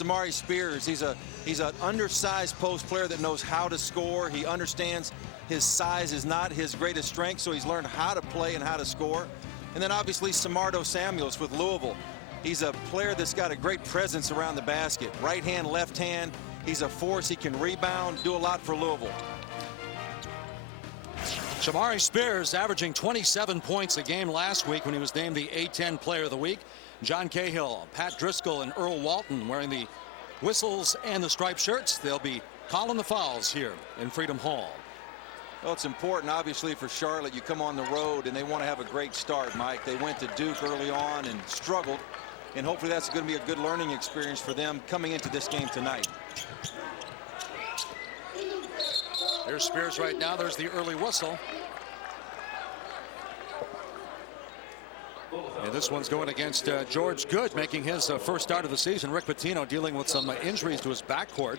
Shamarr Spears. He's an undersized post player that knows how to score. He understands his size is not his greatest strength, so he's learned how to play and how to score. And then obviously Samardo Samuels with Louisville. He's a player that's got a great presence around the basket. Right hand, left hand. He's a force. He can rebound, do a lot for Louisville. Shamarr Spears averaging 27 points a game last week when he was named the A-10 Player of the Week. John Cahill, Pat Driscoll, and Earl Walton wearing the whistles and the striped shirts. They'll be calling the fouls here in Freedom Hall. Well, it's important, obviously, for Charlotte. You come on the road, and they want to have a great start, Mike. They went to Duke early on and struggled, and hopefully that's going to be a good learning experience for them coming into this game tonight. There's Spears right now. There's the early whistle. And this one's going against George Good, making his first start of the season. Rick Pitino dealing with some injuries to his backcourt.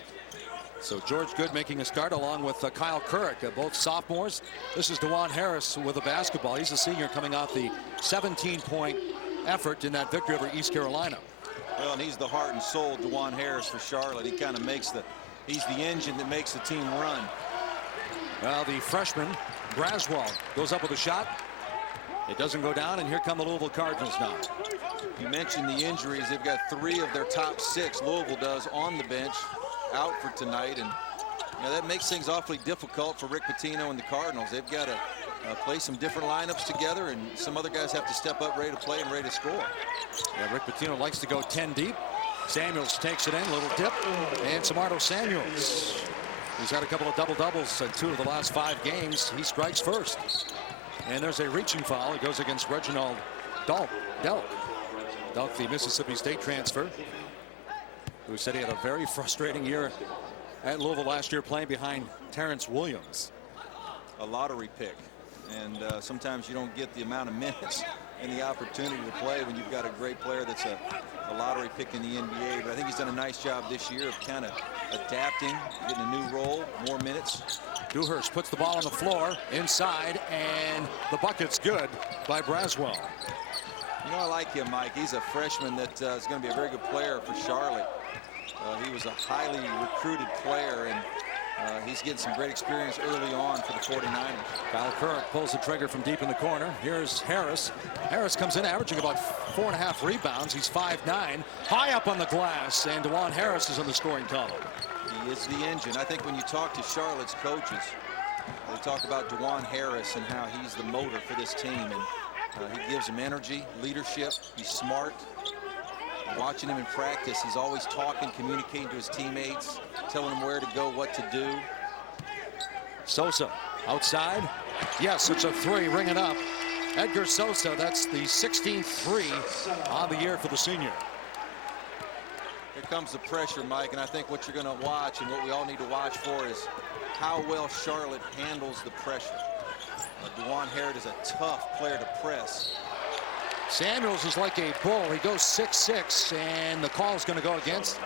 So George Good making a start along with Kyle Couric, both sophomores. This is DeJuan Harris with the basketball. He's a senior coming off the 17-point effort in that victory over East Carolina. Well, and he's the heart and soul, DeJuan Harris, for Charlotte. He kind of makes he's the engine that makes the team run. Well, the freshman Braswell goes up with a shot. It doesn't go down, and here come the Louisville Cardinals now. You mentioned the injuries. They've got 3 of their top 6, Louisville does, on the bench, out for tonight. And that makes things awfully difficult for Rick Pitino and the Cardinals. They've got to play some different lineups together, and some other guys have to step up ready to play and ready to score. Yeah, Rick Pitino likes to go 10 deep. Samuels takes it in, little dip, and Samardo Samuels. He's had a couple of double-doubles in 2 of the last 5 games. He strikes first. And there's a reaching foul. It goes against Reginald Delk, the Mississippi State transfer, who said he had a very frustrating year at Louisville last year playing behind Terrence Williams. A lottery pick. And sometimes you don't get the amount of minutes and the opportunity to play when you've got a great player that's a lottery pick in the NBA. But I think he's done a nice job this year of kind of adapting, getting a new role, more minutes. Dewhurst puts the ball on the floor inside, and the bucket's good by Braswell. You know, I like him, Mike. He's a freshman that is going to be a very good player for Charlotte. He was a highly recruited player, and he's getting some great experience early on for the 49ers. Kyle Couric pulls the trigger from deep in the corner. Here's Harris. Harris comes in averaging about 4.5 rebounds. He's 5'9", high up on the glass, and DeJuan Harris is on the scoring column. He is the engine. I think when you talk to Charlotte's coaches, they talk about DeJuan Harris and how he's the motor for this team, and he gives them energy, leadership. He's smart. Watching him in practice, he's always talking, communicating to his teammates, telling them where to go, what to do. Sosa outside. Yes, it's a 3. Ring it up. Edgar Sosa, that's the 16th 3 on the year for the senior. Here comes the pressure, Mike, and I think what you're going to watch and what we all need to watch for is how well Charlotte handles the pressure. DeJuan Harris is a tough player to press. Samuels is like a bull. He goes 6'6", and the call is going to go against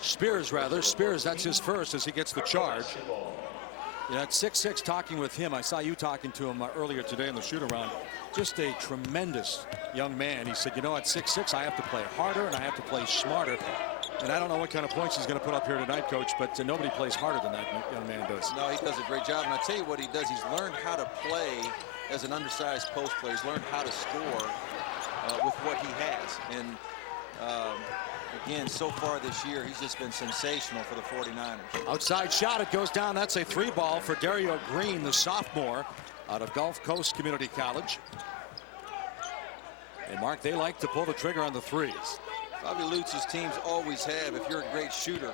Spears, rather. Spears, that's his first as he gets the charge. At 6'6", talking with him, I saw you talking to him earlier today in the shoot-around. Just a tremendous young man. He said, you know, at 6'6", I have to play harder and I have to play smarter. And I don't know what kind of points he's going to put up here tonight, Coach, but nobody plays harder than that young man does. No, he does a great job. And I'll tell you what he does. He's learned how to play as an undersized post player. He's learned how to score with what he has. And again, so far this year, he's just been sensational for the 49ers. Outside shot, it goes down. That's a 3-ball for Dario Green, the sophomore out of Gulf Coast Community College. And Mark, they like to pull the trigger on the threes. Bobby Lutz's teams always have. If you're a great shooter,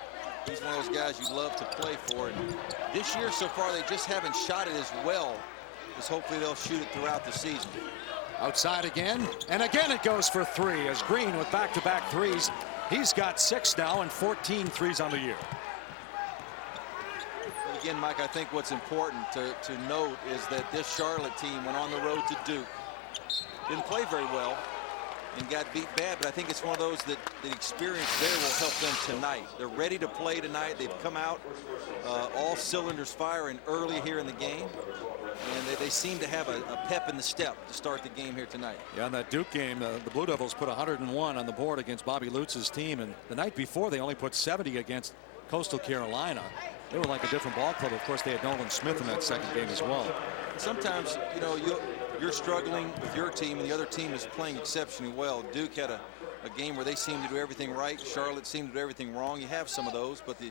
he's one of those guys you love to play for. And this year so far, they just haven't shot it as well as hopefully they'll shoot it throughout the season. Outside again, and again it goes for 3 as Green with back-to-back threes. He's got 6 now and 14 threes on the year. But again, Mike, I think what's important to note is that this Charlotte team went on the road to Duke. Didn't play very well. and got beat bad, but I think it's one of those that the experience there will help them tonight. They're ready to play tonight. They've come out all cylinders firing early here in the game, and they seem to have a pep in the step to start the game here tonight. Yeah, in that Duke game, the Blue Devils put 101 on the board against Bobby Lutz's team, and the night before they only put 70 against Coastal Carolina. They were like a different ball club. Of course, they had Nolan Smith in that second game as well. Sometimes, you know, you're struggling with your team, and the other team is playing exceptionally well. Duke had a game where they seemed to do everything right. Charlotte seemed to do everything wrong. You have some of those, but the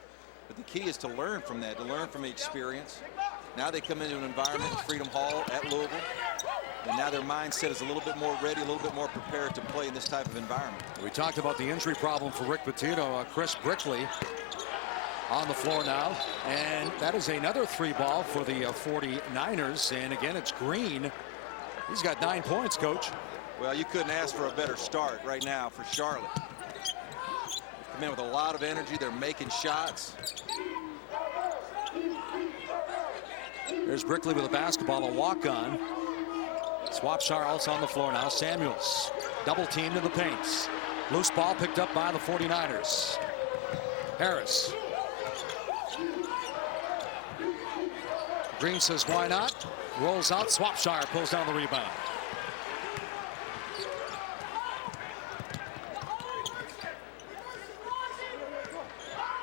key is to learn from that, to learn from the experience. Now they come into an environment in Freedom Hall at Louisville, and now their mindset is a little bit more ready, a little bit more prepared to play in this type of environment. We talked about the injury problem for Rick Pitino. Chris Brickley on the floor now, and that is another 3-ball for the 49ers. And again, it's Green. He's got 9 points, Coach. Well, you couldn't ask for a better start right now for Charlotte. Come in with a lot of energy. They're making shots. There's Brickley with a basketball, a walk-on. Swapshire also on the floor now. Samuels double teamed in the paints. Loose ball picked up by the 49ers. Harris. Green says, why not? Rolls out. Swapshire pulls down the rebound.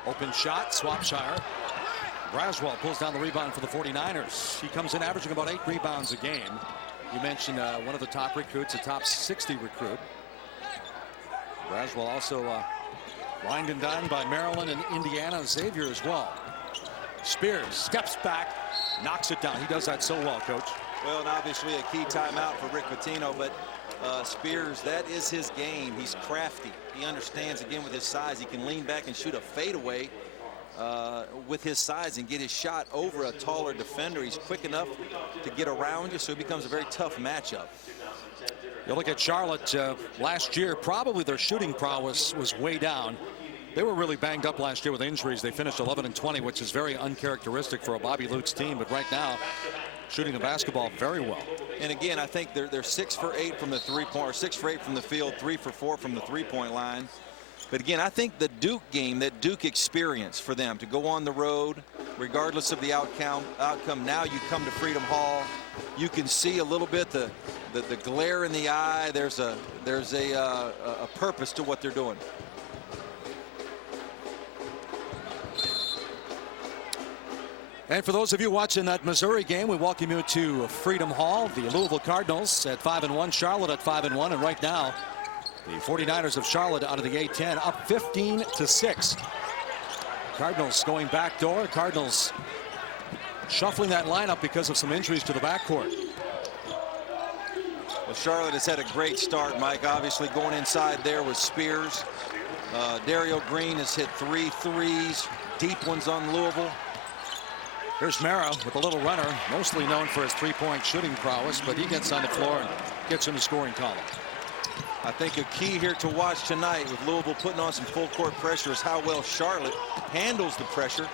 Open shot. Swapshire. Braswell pulls down the rebound for the 49ers. He comes in averaging about 8 rebounds a game. You mentioned one of the top recruits, a top 60 recruit. Braswell also wined and dined by Maryland and Indiana. Xavier as well. Spears steps back, knocks it down. He does that so well, Coach. Well, and obviously a key timeout for Rick Pitino, but Spears, that is his game. He's crafty. He understands, again, with his size, he can lean back and shoot a fadeaway with his size and get his shot over a taller defender. He's quick enough to get around you, so it becomes a very tough matchup. You look at Charlotte last year, probably their shooting prowess was way down. They were really banged up last year with injuries. They finished 11-20, which is very uncharacteristic for a Bobby Lutz team. But right now, shooting the basketball very well. And again, I think they're 6 for 8 from the 3-point, or 6 for 8 from the field, 3 for 4 from the 3-point line. But again, I think the Duke game, that Duke experience for them to go on the road, regardless of the outcome. Now you come to Freedom Hall, you can see a little bit the glare in the eye. There's a purpose to what they're doing. And for those of you watching that Missouri game, we welcome you to Freedom Hall. The Louisville Cardinals at 5-1, Charlotte at 5-1, and right now the 49ers of Charlotte out of the A-10 up 15-6. Cardinals going backdoor. Cardinals shuffling that lineup because of some injuries to the backcourt. Well, Charlotte has had a great start, Mike. Obviously going inside there was Spears. Dario Green has hit 3 threes, deep ones on Louisville. Here's Mara with a little runner, mostly known for his 3-point shooting prowess, but he gets on the floor and gets in the scoring column. I think a key here to watch tonight with Louisville putting on some full court pressure is how well Charlotte handles the pressure.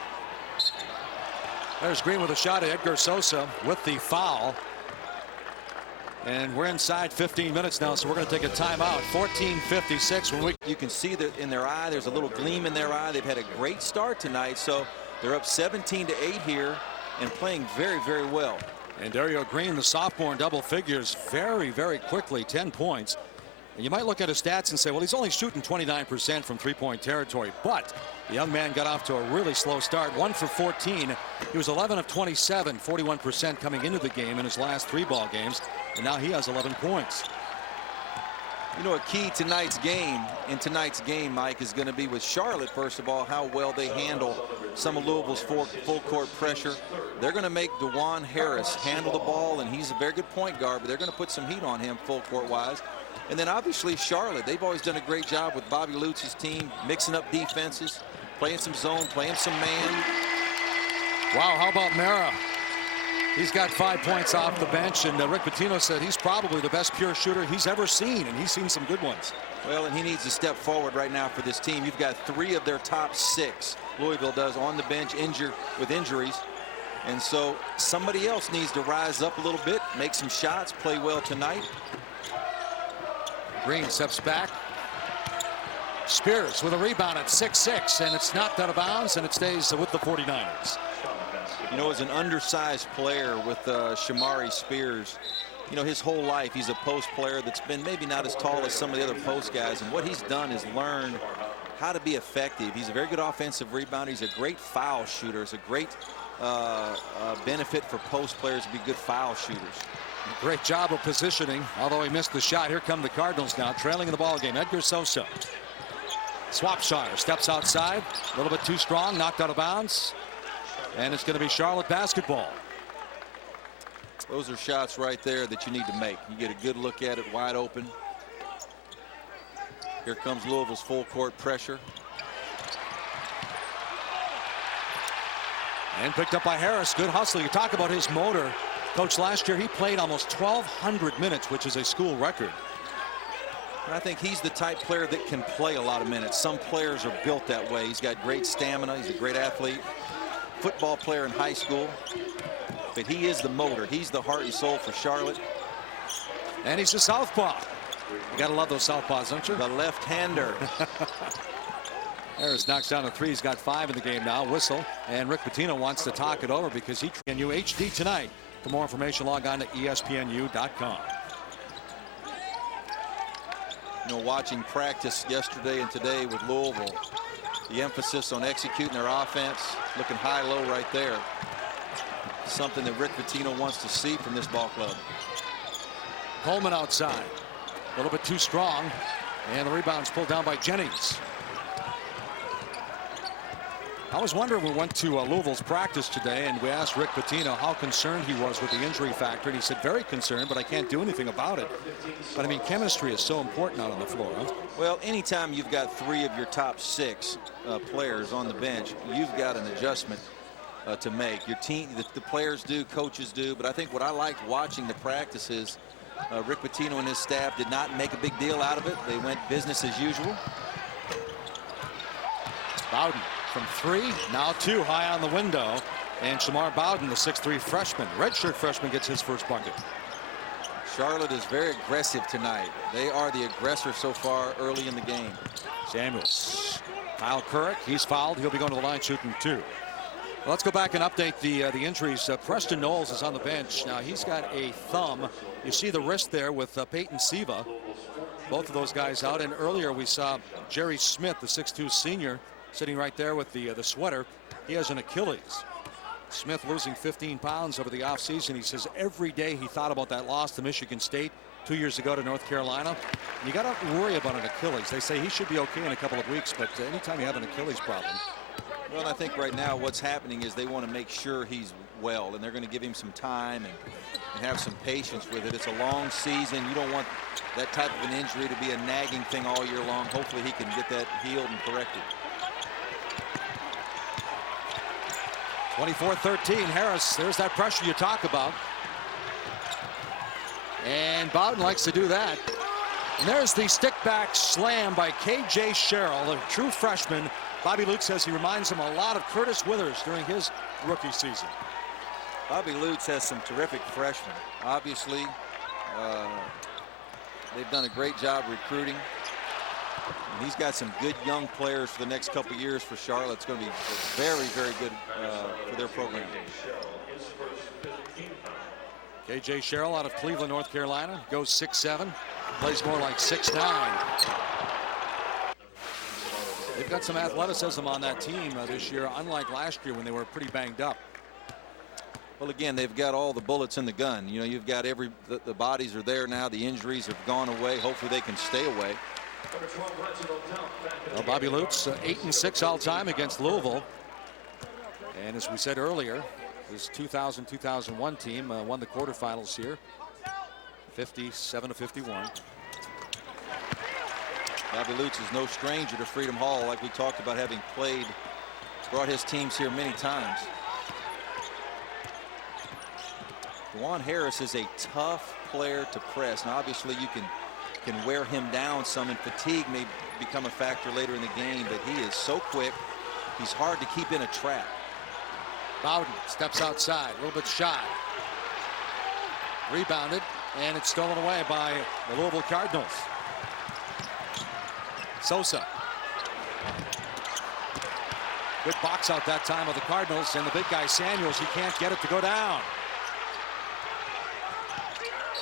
There's Green with a shot at Edgar Sosa with the foul. And we're inside 15 minutes now, so we're going to take a timeout. 14:56. You can see that in their eye, there's a little gleam in their eye. They've had a great start tonight, so they're up 17-8 here and playing very, very well. And Dario Green, the sophomore, in double figures very, very quickly, 10 points. And you might look at his stats and say, well, he's only shooting 29% from 3-point territory. But the young man got off to a really slow start. 1 for 14. He was 11 of 27, 41% coming into the game in his last 3 ball games. And now he has 11 points. You know, a key tonight's game, Mike, is going to be with Charlotte, first of all, how well they handle some of Louisville's full court pressure. They're going to make DeJuan Harris handle the ball, and he's a very good point guard, but they're going to put some heat on him full court wise. And then obviously Charlotte, they've always done a great job with Bobby Lutz's team, mixing up defenses, playing some zone, playing some man. Wow, how about Mara? He's got 5 points off the bench, and Rick Pitino said he's probably the best pure shooter he's ever seen, and he's seen some good ones. Well, and he needs to step forward right now for this team. You've got 3 of their top 6, Louisville does, on the bench with injuries. And so somebody else needs to rise up a little bit, make some shots, play well tonight. Green steps back. Spears with a rebound at 6'6", and it's knocked out of bounds, and it stays with the 49ers. You know, as an undersized player with Shamarr Spears, you know, his whole life he's a post player that's been maybe not as tall as some of the other post guys, and what he's done is learned how to be effective. He's a very good offensive rebounder. He's a great foul shooter. It's a great benefit for post players to be good foul shooters. Great job of positioning, although he missed the shot. Here come the Cardinals now, trailing in the ball game. Edgar Sosa. Swapshire steps outside, a little bit too strong, knocked out of bounds, and it's going to be Charlotte basketball. Those are shots right there that you need to make. You get a good look at it, wide open. Here comes Louisville's full court pressure. And picked up by Harris. Good hustle. You talk about his motor. Coach, last year he played almost 1,200 minutes, which is a school record. And I think he's the type player that can play a lot of minutes. Some players are built that way. He's got great stamina. He's a great athlete. Football player in high school. But he is the motor. He's the heart and soul for Charlotte. And he's a southpaw. You gotta love those southpaws, don't you? The left-hander. Harris knocks down a three. He's got 5 in the game now. Whistle. And Rick Pitino wants to talk it over because he can HD tonight. For more information, log on to ESPNU.com. You know, watching practice yesterday and today with Louisville, the emphasis on executing their offense, looking high-low right there. Something that Rick Pitino wants to see from this ball club. Coleman outside. A little bit too strong. And the rebound's pulled down by Jennings. I was wondering, we went to Louisville's practice today, and we asked Rick Pitino how concerned he was with the injury factor, and he said, very concerned, but I can't do anything about it. But I mean, chemistry is so important out on the floor, huh? Well, anytime you've got 3 of your top 6 players on the bench, you've got an adjustment to make. Your team, the players do, coaches do, but I think what I liked watching the practices, Rick Pitino and his staff did not make a big deal out of it. They went business as usual. Bowden from 3, now 2 high on the window, and Shamarr Bowden, the 6'3" freshman, redshirt freshman, gets his first bucket. Charlotte is very aggressive tonight. They are the aggressor so far early in the game. Samuels. Kyle Couric, he's fouled. He'll be going to the line shooting 2. Let's go back and update the injuries. Preston Knowles is on the bench. Now he's got a thumb. You see the wrist there with Peyton Siva. Both of those guys out. And earlier we saw Jerry Smith, the 6'2" senior, sitting right there with the sweater. He has an Achilles. Smith losing 15 pounds over the offseason. He says every day he thought about that loss to Michigan State 2 years ago to North Carolina. You got to worry about an Achilles. They say he should be okay in a couple of weeks, but anytime you have an Achilles problem. Well, I think right now what's happening is they want to make sure he's well, and they're going to give him some time and have some patience with it. It's a long season. You don't want that type of an injury to be a nagging thing all year long. Hopefully he can get that healed and corrected. 24-13, Harris, there's that pressure you talk about. And Bowden likes to do that. And there's the stick back slam by K.J. Sherrill, a true freshman. Bobby Lutz says he reminds him a lot of Curtis Withers during his rookie season. Bobby Lutz has some terrific freshmen. Obviously, they've done a great job recruiting. And he's got some good young players for the next couple of years for Charlotte. It's going to be very, very good for their program. K.J. Sherrill out of Cleveland, North Carolina, goes 6'7", plays more like 6'9". They've got some athleticism on that team this year, unlike last year when they were pretty banged up. Well, again, they've got all the bullets in the gun. You know, you've got the bodies are there now. The injuries have gone away. Hopefully they can stay away. Well, Bobby Lutz, 8-6 all time against Louisville. And as we said earlier, his 2000-2001 team won the quarterfinals here, 57-51. Bobby Lutz is no stranger to Freedom Hall, like we talked about, having brought his teams here many times. Juwan Harris is a tough player to press. Now, obviously, you can wear him down some, and fatigue may become a factor later in the game, but he is so quick. He's hard to keep in a trap. Bowden steps outside, a little bit shy. Rebounded, and it's stolen away by the Louisville Cardinals. Sosa. Good box out that time of the Cardinals, and the big guy Samuels, he can't get it to go down.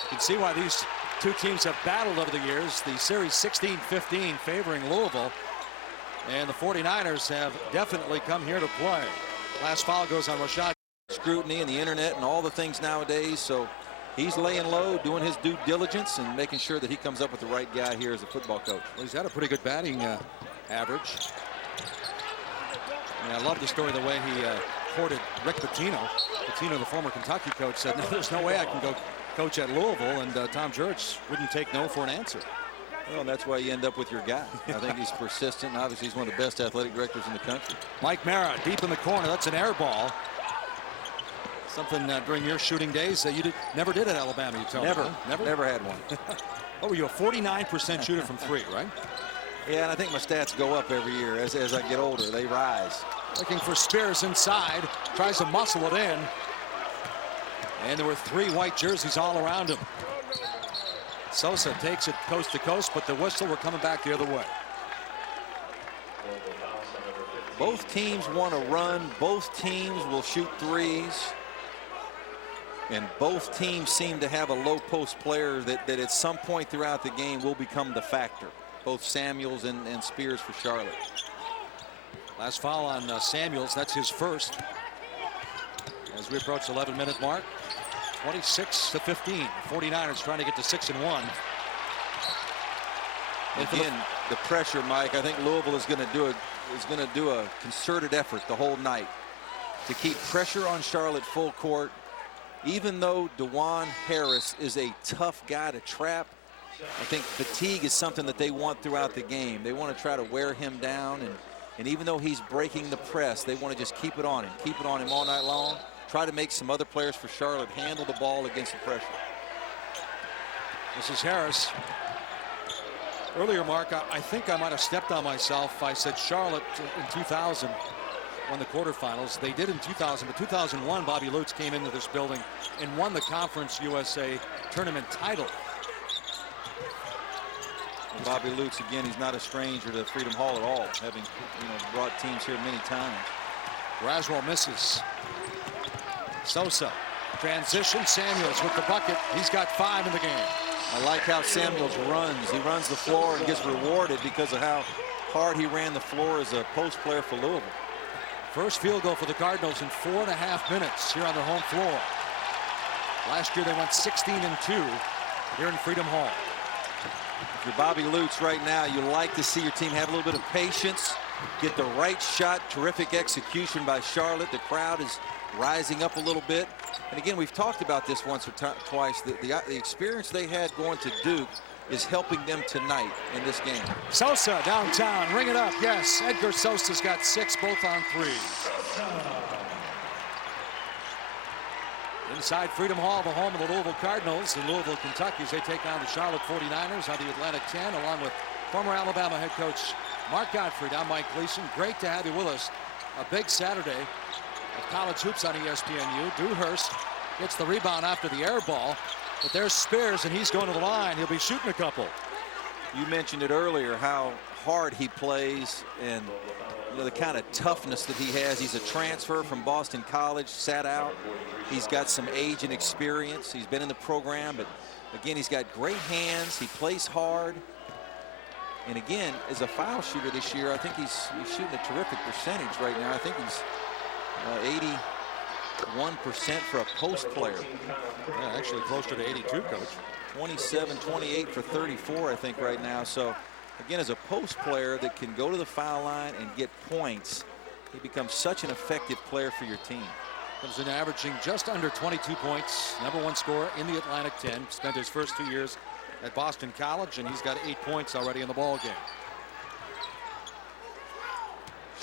You can see why these two teams have battled over the years. The series 16-15 favoring Louisville, and the 49ers have definitely come here to play. Last foul goes on Rashad. Scrutiny and the internet and all the things nowadays, so he's laying low, doing his due diligence and making sure that he comes up with the right guy here as a football coach. Well, he's had a pretty good batting average. And I love the story, the way he courted Rick Pitino. Pitino, the former Kentucky coach, said, no, there's no way I can go coach at Louisville, and Tom Jurich wouldn't take no for an answer. Well, that's why you end up with your guy. I think he's persistent. Obviously, he's one of the best athletic directors in the country. Mike Mara deep in the corner. That's an air ball. Something during your shooting days that you never did at Alabama, you tell me. Never had one. What were you, a 49% shooter from three, right? Yeah, and I think my stats go up every year. As I get older, they rise. Looking for Spears inside. Tries to muscle it in. And there were three white jerseys all around him. Sosa takes it coast to coast, but the whistle, we're coming back the other way. Both teams want to run. Both teams will shoot threes. And both teams seem to have a low post player that at some point throughout the game will become the factor. Both Samuels and Spears for Charlotte. Last foul on Samuels. That's his first. As we approach the 11-minute mark. 26-15. 49ers trying to get to 6-1. Again, the pressure, Mike. I think Louisville is going to do a concerted effort the whole night to keep pressure on Charlotte full court. Even though DeJuan Harris is a tough guy to trap, I think fatigue is something that they want throughout the game. They want to try to wear him down, and even though he's breaking the press, they want to just keep it on him all night long. Try to make some other players for Charlotte handle the ball against the pressure. This is Harris. Earlier, Mark, I think I might have stepped on myself. I said Charlotte in 2000 won the quarterfinals. They did in 2000, but 2001, Bobby Lutz came into this building and won the Conference USA tournament title. And Bobby Lutz, again, he's not a stranger to Freedom Hall at all, having brought teams here many times. Braswell misses. Sosa, transition, Samuels with the bucket. He's got 5 in the game. I like how Samuels runs. He runs the floor and gets rewarded because of how hard he ran the floor as a post player for Louisville. First field goal for the Cardinals in 4.5 minutes here on their home floor. Last year they went 16-2 here in Freedom Hall. If you're Bobby Lutz right now, you like to see your team have a little bit of patience, get the right shot. Terrific execution by Charlotte. The crowd is rising up a little bit. And again, we've talked about this once or twice. The experience they had going to Duke is helping them tonight in this game. Sosa downtown, ring it up. Yes, Edgar Sosa's got 6, both on 3. Inside Freedom Hall, the home of the Louisville Cardinals in Louisville, Kentucky, as they take on the Charlotte 49ers on the Atlantic 10, along with former Alabama head coach Mark Gottfried. I'm Mike Gleason. Great to have you with us. A big Saturday of college hoops on ESPNU. Drew Hurst gets the rebound after the air ball, but there's Spears, and he's going to the line. He'll be shooting a couple. You mentioned it earlier, how hard he plays and the kind of toughness that he has. He's a transfer from Boston College, sat out. He's got some age and experience. He's been in the program, but again, he's got great hands. He plays hard. And again, as a foul shooter this year, I think he's shooting a terrific percentage right now. I think he's 81% for a post player. Yeah, actually closer to 82, Coach. 27-28 for 34, I think, right now. So again, as a post player that can go to the foul line and get points, he becomes such an effective player for your team. Comes in averaging just under 22 points, #1 scorer in the Atlantic 10. Spent his first 2 years at Boston College, and he's got 8 points already in the ball game.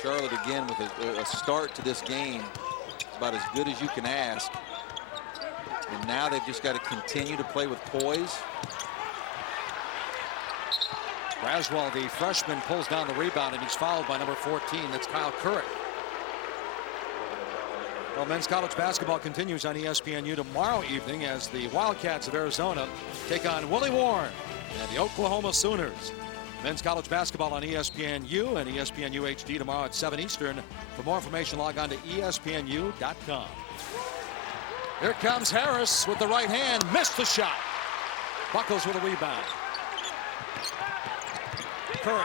Charlotte again with a start to this game about as good as you can ask. And now they've just got to continue to play with poise. Braswell, the freshman, pulls down the rebound, and he's fouled by number 14. That's Kyle Currick. Well, men's college basketball continues on ESPNU tomorrow evening as the Wildcats of Arizona take on Willie Warren and the Oklahoma Sooners. Men's college basketball on ESPNU and ESPNU HD tomorrow at 7 Eastern. For more information, log on to ESPNU.com. Here comes Harris with the right hand. Missed the shot. Buckles with a rebound. Curry.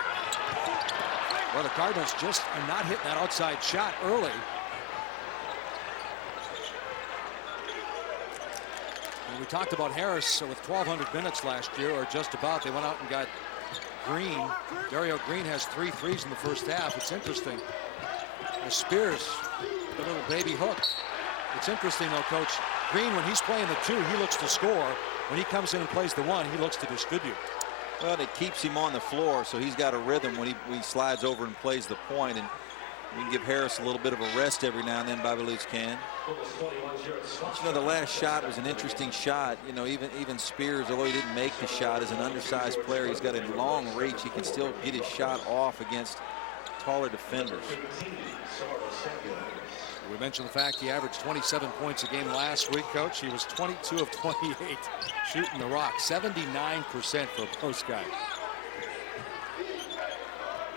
Well, the Cardinals just are not hitting that outside shot early. And we talked about Harris with 1,200 minutes last year, or just about. They went out and got Green. Dario Green has 3 threes in the first half. It's interesting. Spears, the little baby hook. It's interesting, though, Coach. Green, when he's playing the 2, he looks to score. When he comes in and plays the 1, he looks to distribute. Well, it keeps him on the floor, so he's got a rhythm when he slides over and plays the point. And we can give Harris a little bit of a rest every now and then. Bobby Leach can. But, you know, the last shot was an interesting shot. You know, even Spears, although he didn't make the shot, as an undersized player, he's got a long reach. He can still get his shot off against taller defenders. We mentioned the fact he averaged 27 points a game last week, Coach. He was 22 of 28 shooting the rock, 79% for a post guy.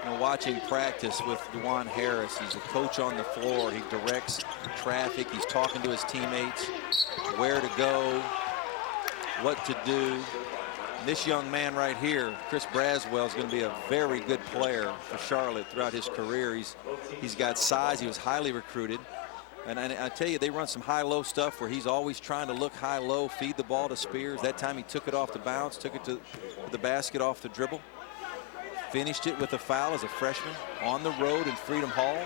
You know, watching practice with DeJuan Harris, he's a coach on the floor. He directs traffic. He's talking to his teammates, where to go, what to do. And this young man right here, Chris Braswell, is going to be a very good player for Charlotte throughout his career. He's got size. He was highly recruited. And I tell you, they run some high-low stuff where he's always trying to look high-low, feed the ball to Spears. That time he took it off the bounce, took it to the basket off the dribble. Finished it with a foul as a freshman on the road in Freedom Hall.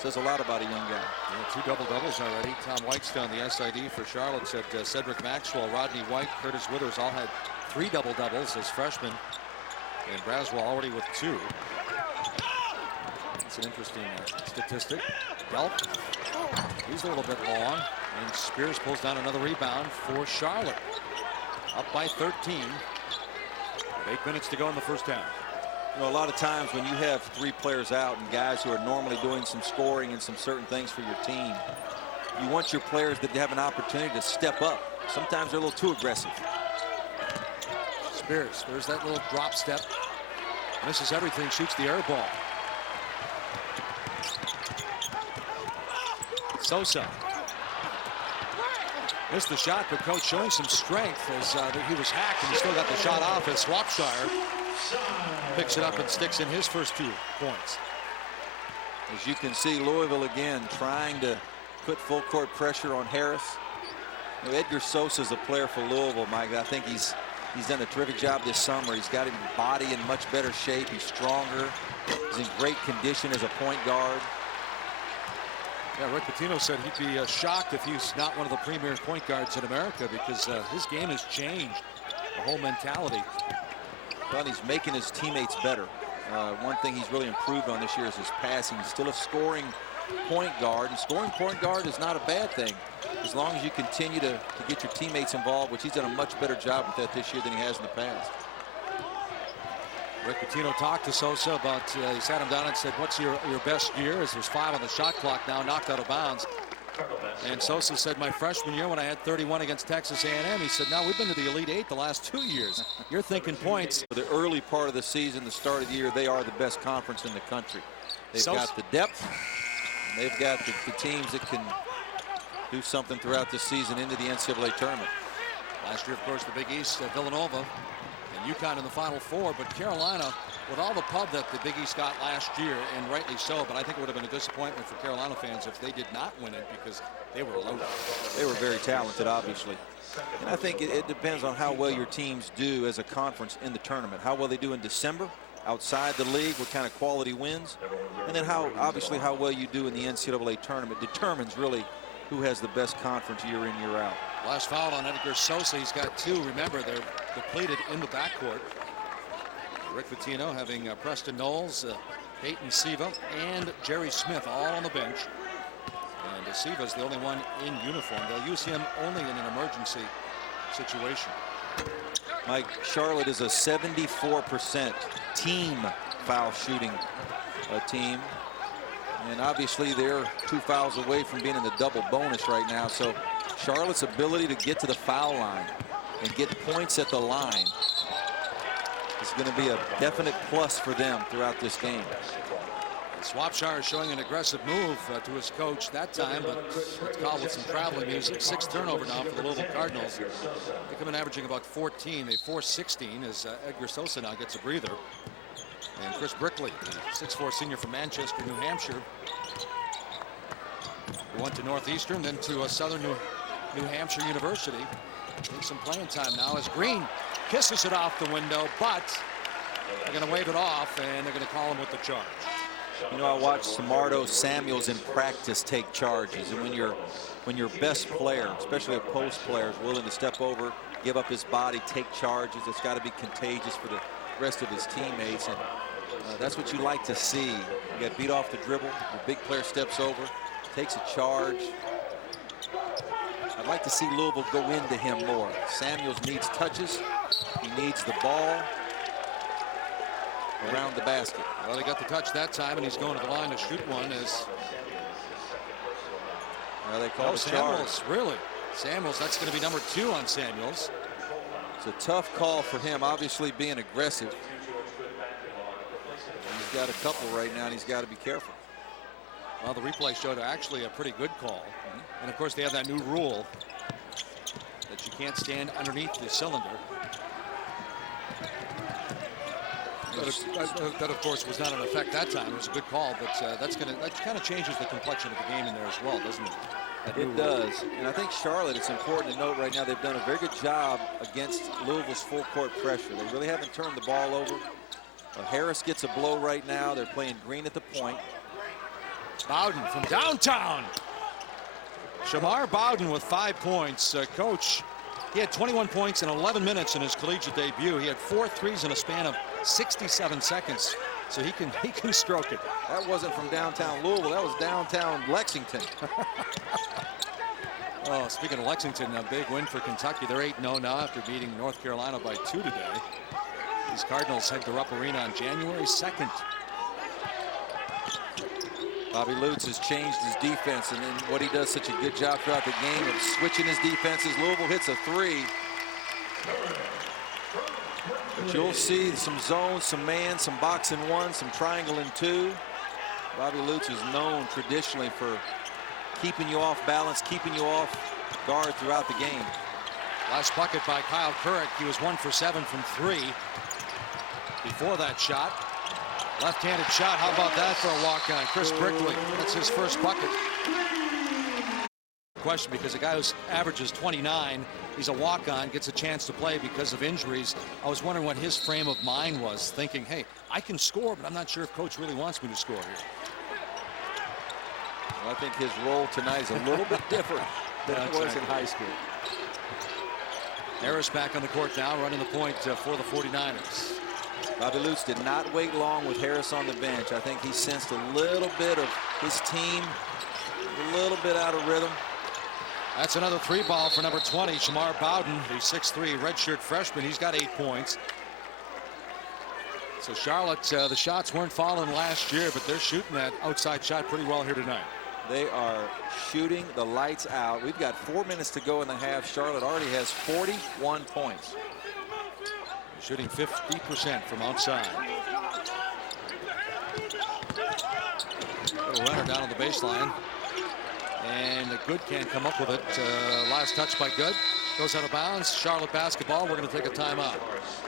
Says a lot about a young guy. Yeah, 2 double-doubles already. Tom Whitestone, the SID for Charlotte, said Cedric Maxwell, Rodney White, Curtis Withers all had 3 double-doubles as freshmen. And Braswell already with 2. It's an interesting statistic. Delp, he's a little bit long, and Spears pulls down another rebound for Charlotte. Up by 13. 8 minutes to go in the first half. You know, a lot of times when you have 3 players out and guys who are normally doing some scoring and some certain things for your team, you want your players that have an opportunity to step up. Sometimes they're a little too aggressive. Spears, there's that little drop step. Misses everything, shoots the air ball. Sosa missed the shot, but Coach showing some strength as he was hacked, and he still got the shot off as Swapshire picks it up and sticks in his first 2 points. As you can see, Louisville again trying to put full court pressure on Harris. You know, Edgar Sosa is a player for Louisville, Mike. I think he's done a terrific job this summer. He's got his body in much better shape. He's stronger. He's in great condition as a point guard. Yeah, Rick Pitino said he'd be shocked if he's not one of the premier point guards in America, because his game has changed, the whole mentality. Well, he's making his teammates better. One thing he's really improved on this year is his passing. He's still a scoring point guard, and scoring point guard is not a bad thing as long as you continue to get your teammates involved, which he's done a much better job with that this year than he has in the past. Rick Pitino talked to Sosa about, he sat him down and said, what's your best year? As there's 5 on the shot clock now, knocked out of bounds. And Sosa said, my freshman year when I had 31 against Texas A&M, he said, now we've been to the Elite 8 the last 2 years. You're thinking points. For the early part of the season, the start of the year, they are the best conference in the country. They've got the depth. And they've got the teams that can do something throughout the season into the NCAA tournament. Last year, of course, the Big East, Villanova and UConn in the Final Four, but Carolina, with all the pub that the Big East got last year, and rightly so, but I think it would have been a disappointment for Carolina fans if they did not win it, because they were loaded. They were very talented, obviously. And I think it depends on how well your teams do as a conference in the tournament, how well they do in December outside the league, what kind of quality wins, and then obviously how well you do in the NCAA tournament determines really who has the best conference year in, year out. Last foul on Edgar Sosa. He's got 2. Remember, they're depleted in the backcourt. Rick Pitino having Preston Knowles, Peyton Siva, and Jerry Smith all on the bench. And Siva's the only one in uniform. They'll use him only in an emergency situation. Mike, Charlotte is a 74% team foul shooting team. And obviously they're 2 fouls away from being in the double bonus right now. So Charlotte's ability to get to the foul line and get points at the line is is going to be a definite plus for them throughout this game. Swapshire is showing an aggressive move to his coach that time, but it's called with some traveling music. 6th turnover now for the Louisville Cardinals. They come in averaging about 14. They force 16 as Edgar Sosa now gets a breather. And Chris Brickley, the 6'4" senior from Manchester, New Hampshire, who went to Northeastern, then to Southern New Hampshire University. Takes some playing time now as Green kisses it off the window, but they're going to wave it off, and they're going to call him with the charge. You know, I watched Shamarr Samuels in practice take charges, and when your best player, especially a post player, is willing to step over, give up his body, take charges, it's got to be contagious for the rest of his teammates, and that's what you like to see. You get beat off the dribble, the big player steps over, takes a charge. I'd like to see Louisville go into him more. Samuels needs touches. He needs the ball around the basket. Well, he got the touch that time, and he's going to the line to shoot one as they call it Samuels. Really? Samuels, that's going to be number 2 on Samuels. It's a tough call for him, obviously being aggressive. He's got a couple right now, and he's got to be careful. Well, the replay showed actually a pretty good call. And of course, they have that new rule that you can't stand underneath the cylinder. That of course was not in effect that time. It was a good call, but that kind of changes the complexion of the game in there as well, doesn't it? It does. And I think Charlotte, it's important to note right now, they've done a very good job against Louisville's full court pressure. They really haven't turned the ball over. Harris gets a blow right now. They're playing Green at the point. Bowden from downtown. Shamarr Bowden with 5 points. Coach, he had 21 points in 11 minutes in his collegiate debut. He had 4 threes in a span of 67 seconds. So he can stroke it. That wasn't from downtown Louisville. That was downtown Lexington. Oh, speaking of Lexington, a big win for Kentucky. They're 8-0 now after beating North Carolina by 2 today. These Cardinals head to Rupp Arena on January 2nd. Bobby Lutz has changed his defense, and then what he does such a good job throughout the game of switching his defenses. Louisville hits a 3. But you'll see some zones, some man, some box and 1, some triangle and 2. Bobby Lutz is known traditionally for keeping you off balance, keeping you off guard throughout the game. Last bucket by Kyle Couric. He was 1 for 7 from 3 before that shot. Left-handed shot. How about that for a walk-on? Chris Brickley. That's his first bucket. Question, because a guy who averages 29, he's a walk-on, gets a chance to play because of injuries. I was wondering what his frame of mind was, thinking, hey, I can score, but I'm not sure if coach really wants me to score here. Well, I think his role tonight is a little bit different than it was in high school. Harris back on the court now, running the point for the 49ers. Bobby Lutz did not wait long with Harris on the bench. I think he sensed a little bit of his team a little bit out of rhythm. That's another 3 ball for number 20, Shamarr Bowden, the 6'3" redshirt freshman. He's got 8 points. So Charlotte, the shots weren't falling last year, but they're shooting that outside shot pretty well here tonight. They are shooting the lights out. We've got 4 minutes to go in the half. Charlotte already has 41 points. Shooting 50% from outside. Little runner down on the baseline. And Good can't come up with it. Last touch by Good. Goes out of bounds. Charlotte basketball. We're going to take a timeout.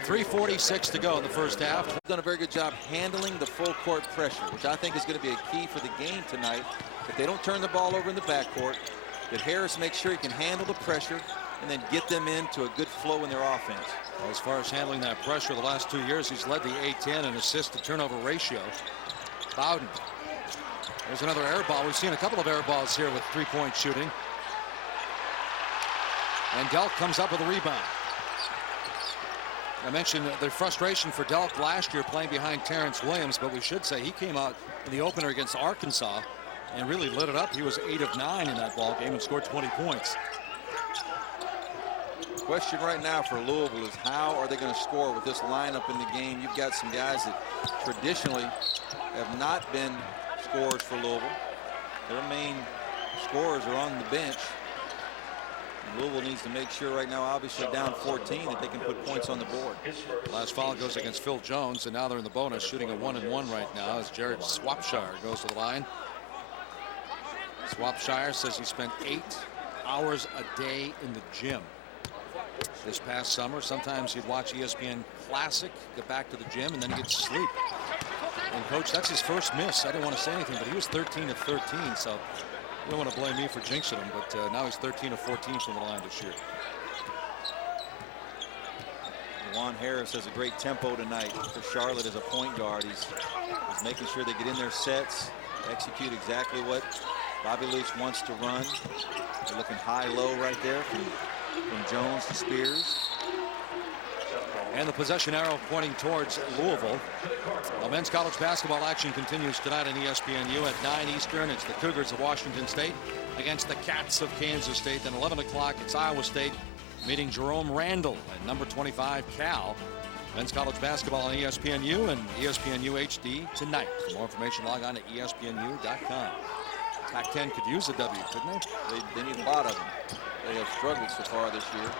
3:46 to go in the first half. They've done a very good job handling the full court pressure, which I think is going to be a key for the game tonight. If they don't turn the ball over in the backcourt, that Harris makes sure he can handle the pressure and then get them into a good flow in their offense. Well, as far as handling that pressure, the last 2 years, he's led the A-10 in assist to turnover ratio. Bowden. There's another air ball. We've seen a couple of air balls here with 3-point shooting. And Delk comes up with a rebound. I mentioned the frustration for Delk last year playing behind Terrence Williams, but we should say he came out in the opener against Arkansas and really lit it up. He was 8 of 9 in that ball game and scored 20 points. The question right now for Louisville is how are they going to score with this lineup in the game? You've got some guys that traditionally have not been scorers for Louisville. Their main scorers are on the bench. Louisville needs to make sure right now, obviously down 14, that they can put points on the board. Last foul goes against Phil Jones, and now they're in the bonus, shooting a 1-and-1 right now as Jared Swapshire goes to the line. Swapshire says he spent 8 hours a day in the gym this past summer. Sometimes he'd watch ESPN Classic, get back to the gym, and then he'd sleep. And coach, that's his first miss. I didn't want to say anything, but he was 13 of 13, so you don't want to blame me for jinxing him, but now he's 13 of 14 from the line this year. Juan Harris has a great tempo tonight for Charlotte as a point guard. He's making sure they get in their sets, execute exactly what Bobby Lutz wants to run. They're looking high-low right there from Jones to Spears. And the possession arrow pointing towards Louisville. Men's college basketball action continues tonight on ESPNU at 9 Eastern. It's the Cougars of Washington State against the Cats of Kansas State. Then 11 o'clock, it's Iowa State meeting Jerome Randall at number 25 Cal. Men's college basketball on ESPNU and ESPNU HD tonight. For more information, log on to ESPNU.com. Pac-10 could use a W, couldn't they? They need a lot of them. They have struggled so far this year.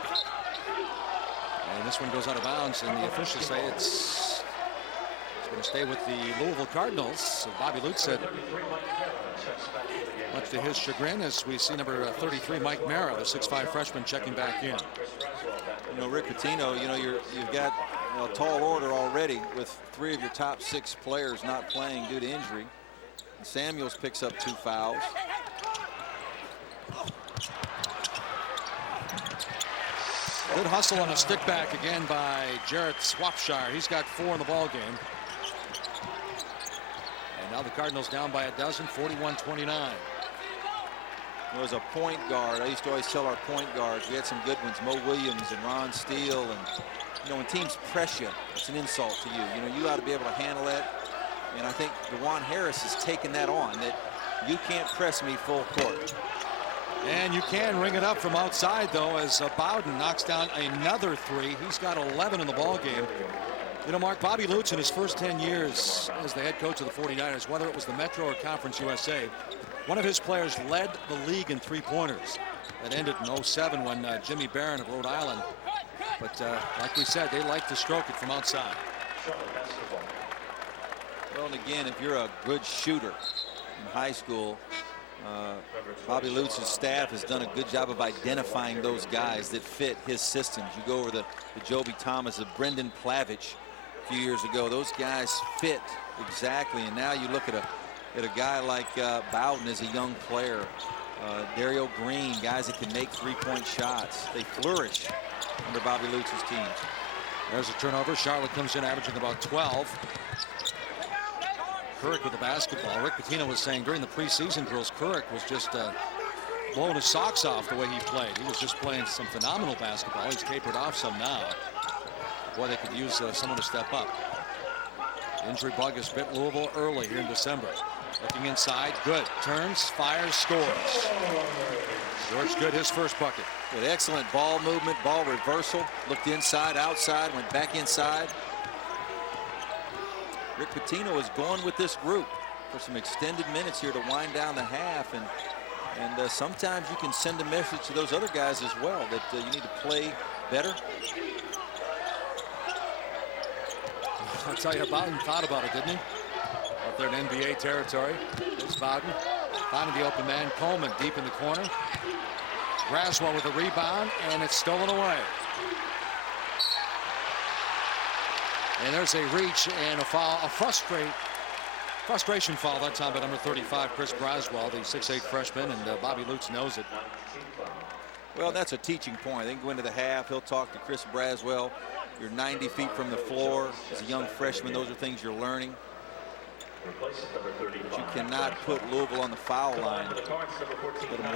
And this one goes out of bounds, and the officials say it's going to stay with the Louisville Cardinals. So Bobby Lutz said, much to his chagrin, as we see number 33, Mike Mara, the 6'5" freshman, checking back in. You know, Rick Pitino, you know, you've got a tall order already with 3 of your top 6 players not playing due to injury. And Samuels picks up 2 fouls. Good hustle on a stick back again by Jarrett Swapshire. He's got 4 in the ball game. And now the Cardinals down by a dozen, 41-29. As a point guard, I used to always tell our point guards, we had some good ones, Mo Williams and Ron Steele, and you know, when teams press you, it's an insult to you. You know, you ought to be able to handle that. And I think Juan Harris has taken that on, that you can't press me full court. And you can ring it up from outside, though, as Bowden knocks down another 3. He's got 11 in the ball game. You know, Mark, Bobby Lutz in his first 10 years as the head coach of the 49ers, whether it was the Metro or Conference USA, one of his players led the league in 3-pointers. That ended in 07 when Jimmy Barron of Rhode Island. But like we said, they like to stroke it from outside. Well, and again, if you're a good shooter in high school, Bobby Lutz's staff has done a good job of identifying those guys that fit his systems. You go over the Joby Thomas, the Brendan Plavich a few years ago. Those guys fit exactly. And now you look at a guy like Bowden as a young player. Dario Green, guys that can make 3-point shots. They flourish under Bobby Lutz's teams. There's a turnover. Charlotte comes in averaging about 12. Couric with the basketball. Rick Pitino was saying during the preseason drills, Couric was just blowing his socks off the way he played. He was just playing some phenomenal basketball. He's tapered off some now. Boy, they could use someone to step up. Injury bug has bit Louisville early here in December. Looking inside, good. Turns, fires, scores. George Good, his first bucket. With excellent ball movement, ball reversal. Looked inside, outside, went back inside. Rick Pitino is going with this group for some extended minutes here to wind down the half, and sometimes you can send a message to those other guys as well that you need to play better. I'll tell you, Bowden thought about it, didn't he? Up there in NBA territory. There's Bowden finding the open man. Coleman deep in the corner. Braswell with a rebound, and it's stolen away. And there's a reach and a foul, a frustration foul that time by number 35, Chris Braswell, the 6'8" freshman, and Bobby Lutz knows it. Well, that's a teaching point. They can go into the half. He'll talk to Chris Braswell. You're 90 feet from the floor. As a young freshman, those are things you're learning. But you cannot put Louisville on the foul line. Let them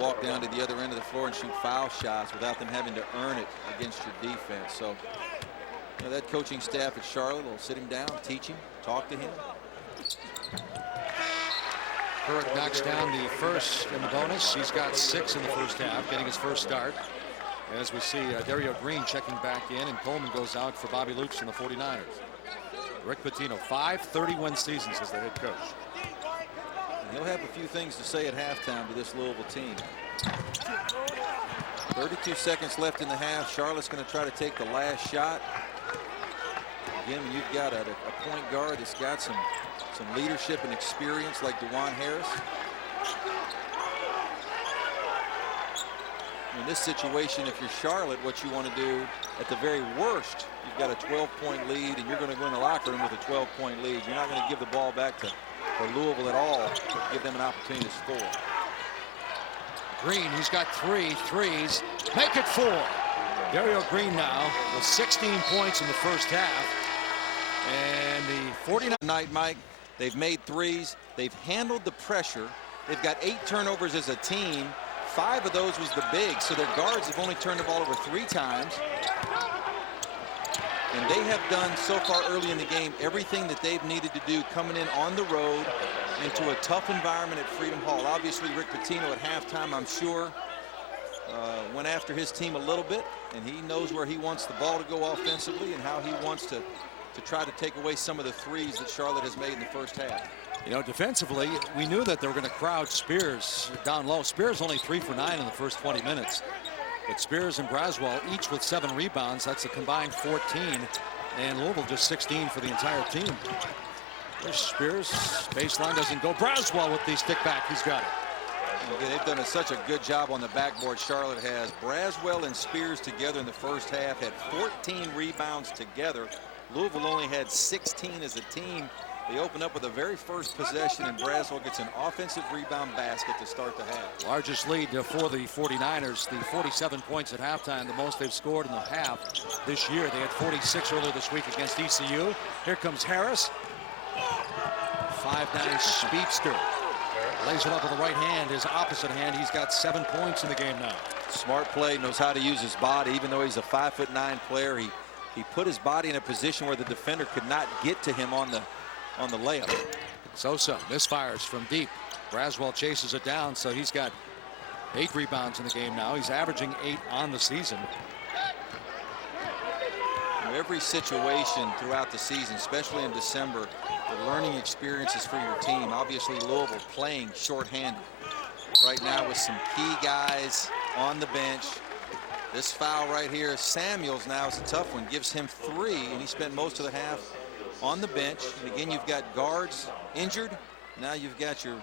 walk down to the other end of the floor and shoot foul shots without them having to earn it against your defense. So, you know, that coaching staff at Charlotte will sit him down, teach him, talk to him. Couric knocks down the first in the bonus. He's got 6 in the first half, getting his first start. As we see Dario Green checking back in, and Coleman goes out for Bobby Lutz and the 49ers. Rick Pitino, 5-31 seasons as the head coach. And he'll have a few things to say at halftime to this Louisville team. 32 seconds left in the half. Charlotte's going to try to take the last shot. Again, you've got a point guard that's got some leadership and experience like DeJuan Harris. In this situation, if you're Charlotte, what you want to do at the very worst, you've got a 12-point lead and you're going to go in the locker room with a 12-point lead. You're not going to give the ball back to Louisville at all to give them an opportunity to score. Green, he's got 3 threes. Make it 4. Dario Green now with 16 points in the first half. And the 49 tonight, Mike, they've made threes. They've handled the pressure. They've got 8 turnovers as a team. 5 of those was the big, so their guards have only turned the ball over 3 times. And they have done so far early in the game everything that they've needed to do coming in on the road into a tough environment at Freedom Hall. Obviously, Rick Pitino at halftime, I'm sure, went after his team a little bit, and he knows where he wants the ball to go offensively and how he wants to try to take away some of the threes that Charlotte has made in the first half. You know, defensively, we knew that they were going to crowd Spears down low. Spears only 3 for 9 in the first 20 minutes. But Spears and Braswell each with 7 rebounds. That's a combined 14. And Louisville just 16 for the entire team. There's Spears. Baseline doesn't go. Braswell with the stick back. He's got it. Okay, they've done such a good job on the backboard, Charlotte has. Braswell and Spears together in the first half had 14 rebounds together. Louisville only had 16 as a team. They open up with the very first possession, and Braswell gets an offensive rebound basket to start the half. Largest lead for the 49ers, the 47 points at halftime, the most they've scored in the half this year. They had 46 earlier this week against ECU. Here comes Harris. 5'9" speedster. Lays it up with the right hand, his opposite hand. He's got 7 points in the game now. Smart play, knows how to use his body. Even though he's a 5'9" player, he put his body in a position where the defender could not get to him on the layup. Sosa misfires from deep. Braswell chases it down, so he's got 8 rebounds in the game now. He's averaging 8 on the season. Every situation throughout the season, especially in December, the learning experiences for your team. Obviously, Louisville playing shorthanded right now with some key guys on the bench. This foul right here, Samuels now is a tough one. Gives him 3, and he spent most of the half on the bench. And again, you've got guards injured. Now you've got your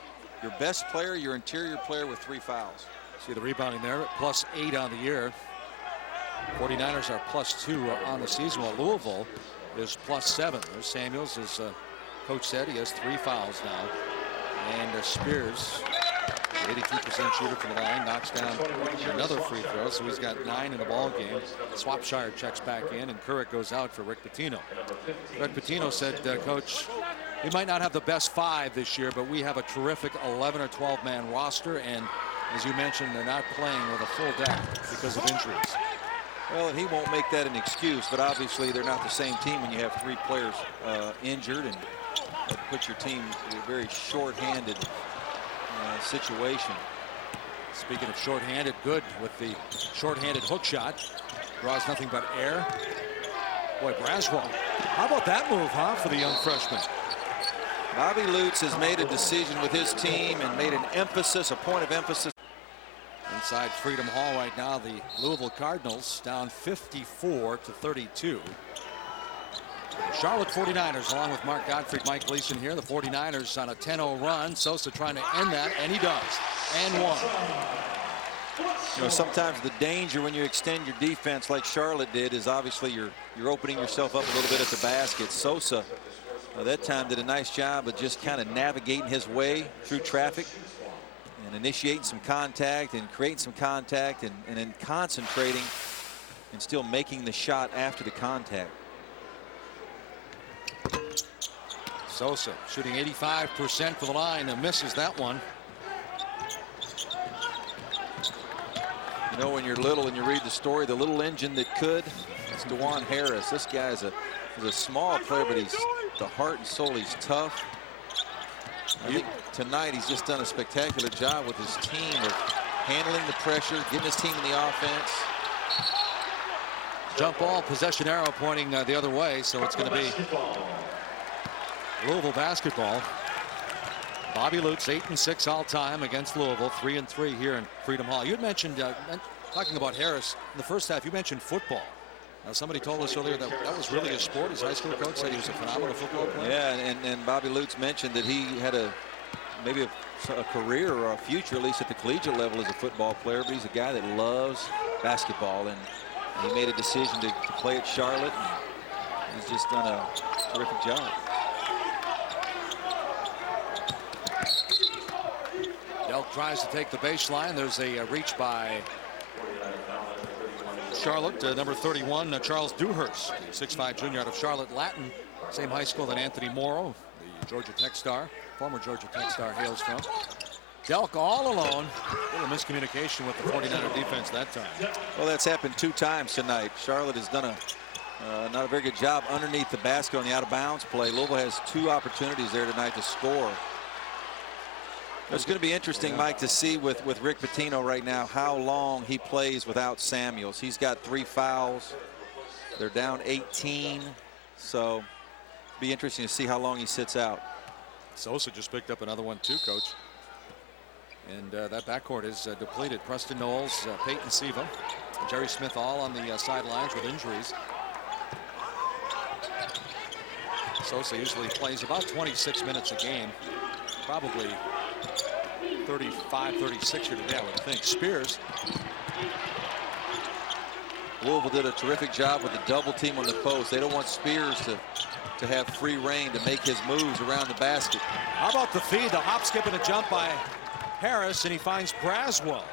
best player, your interior player with 3 fouls. See the rebounding there, plus 8 on the year. 49ers are plus 2 on the season, while Louisville is plus 7. There's Samuels, as coach said, he has 3 fouls now. And Spears, 82% shooter from the line, knocks down another free throw, so he's got 9 in the ball game. Swapshire checks back in, and Couric goes out for Rick Pitino. Rick Pitino said, Coach, we might not have the best 5 this year, but we have a terrific 11 or 12 man roster, and as you mentioned, they're not playing with a full deck because of injuries. Well, and he won't make that an excuse, but obviously they're not the same team when you have 3 players injured, and that puts your team in a very short-handed situation. Speaking of short-handed, good with the short-handed hook shot. Draws nothing but air. Boy, Braswell, how about that move, huh, for the young freshman? Bobby Lutz has made a decision with his team and made an emphasis, a point of emphasis. Inside Freedom Hall right now, the Louisville Cardinals down 54-32. Charlotte 49ers, along with Mark Gottfried, Mike Gleason here. The 49ers on a 10-0 run. Sosa trying to end that, and he does. And 1. You know, sometimes the danger when you extend your defense like Charlotte did is obviously you're opening yourself up a little bit at the basket. Sosa, that time, did a nice job of just kind of navigating his way through traffic and initiating some contact and creating some contact and then concentrating and still making the shot after the contact. Sosa shooting 85% for the line and misses that one. You know, when you're little and you read the story, the little engine that could, it's DeJuan Harris. This guy is a small player, but he's the heart and soul. He's tough. I think tonight he's just done a spectacular job with his team of handling the pressure, getting his team in the offense. Jump ball, possession arrow pointing the other way, so it's going to be Louisville basketball. Bobby Lutz 8-6 all time against Louisville, 3-3 here in Freedom Hall. You had mentioned, talking about Harris in the first half, you mentioned football. Somebody told us earlier that that was really his sport. His high school coach said he was a phenomenal football player. Yeah, and Bobby Lutz mentioned that he had maybe a career or a future, at least at the collegiate level, as a football player. But he's a guy that loves basketball, and he made a decision to play at Charlotte. And he's just done a terrific job. Delk tries to take the baseline. There's a reach by Charlotte, number 31, Charles Dewhurst, 6'5" junior out of Charlotte Latin, same high school that Anthony Morrow, the Georgia Tech star, former Georgia Tech star, hails from. Delk all alone. A little miscommunication with the 49er defense that time. Well, that's happened 2 times tonight. Charlotte has done not a very good job underneath the basket on the out-of-bounds play. Louisville has 2 opportunities there tonight to score. It's going to be interesting, Mike, to see with Rick Pitino right now how long he plays without Samuels. He's got 3 fouls. They're down 18. So it'll be interesting to see how long he sits out. Sosa just picked up another one too, Coach. And that backcourt is depleted. Preston Knowles, Peyton Siva, Jerry Smith all on the sidelines with injuries. Sosa usually plays about 26 minutes a game. Probably 35, 36 here today, I would think. Spears. Louisville did a terrific job with the double team on the post. They don't want Spears to have free reign to make his moves around the basket. How about the feed? The hop, skip, and a jump by Harris, and he finds Braswell.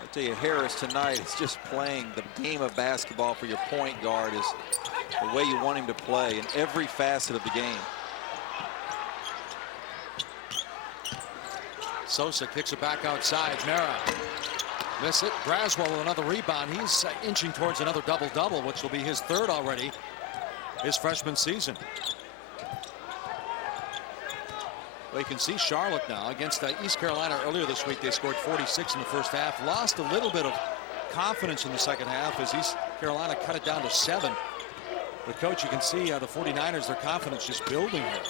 I tell you, Harris tonight is just playing the game of basketball for your point guard is the way you want him to play in every facet of the game. Sosa kicks it back outside. Mara miss it. Braswell with another rebound. He's inching towards another double-double, which will be his 3rd already his freshman season. Well, you can see Charlotte now against East Carolina earlier this week. They scored 46 in the first half. Lost a little bit of confidence in the second half as East Carolina cut it down to 7. But, Coach, you can see the 49ers, their confidence just building here.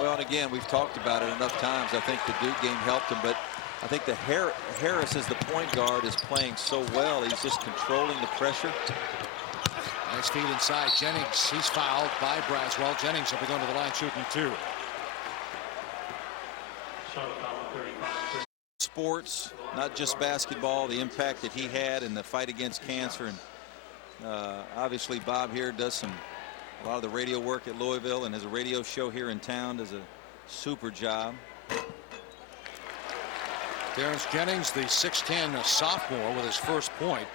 Well, and again, we've talked about it enough times. I think the Duke game helped him, but I think the Harris as the point guard is playing so well. He's just controlling the pressure. Nice feed inside. Jennings, he's fouled by Braswell. Jennings will be going to the line shooting 2. Sports, not just basketball, the impact that he had in the fight against cancer. And obviously Bob here does a lot of the radio work at Louisville and has a radio show here in town. Does a super job. Terrence Jennings, the 6'10" sophomore, with his first point.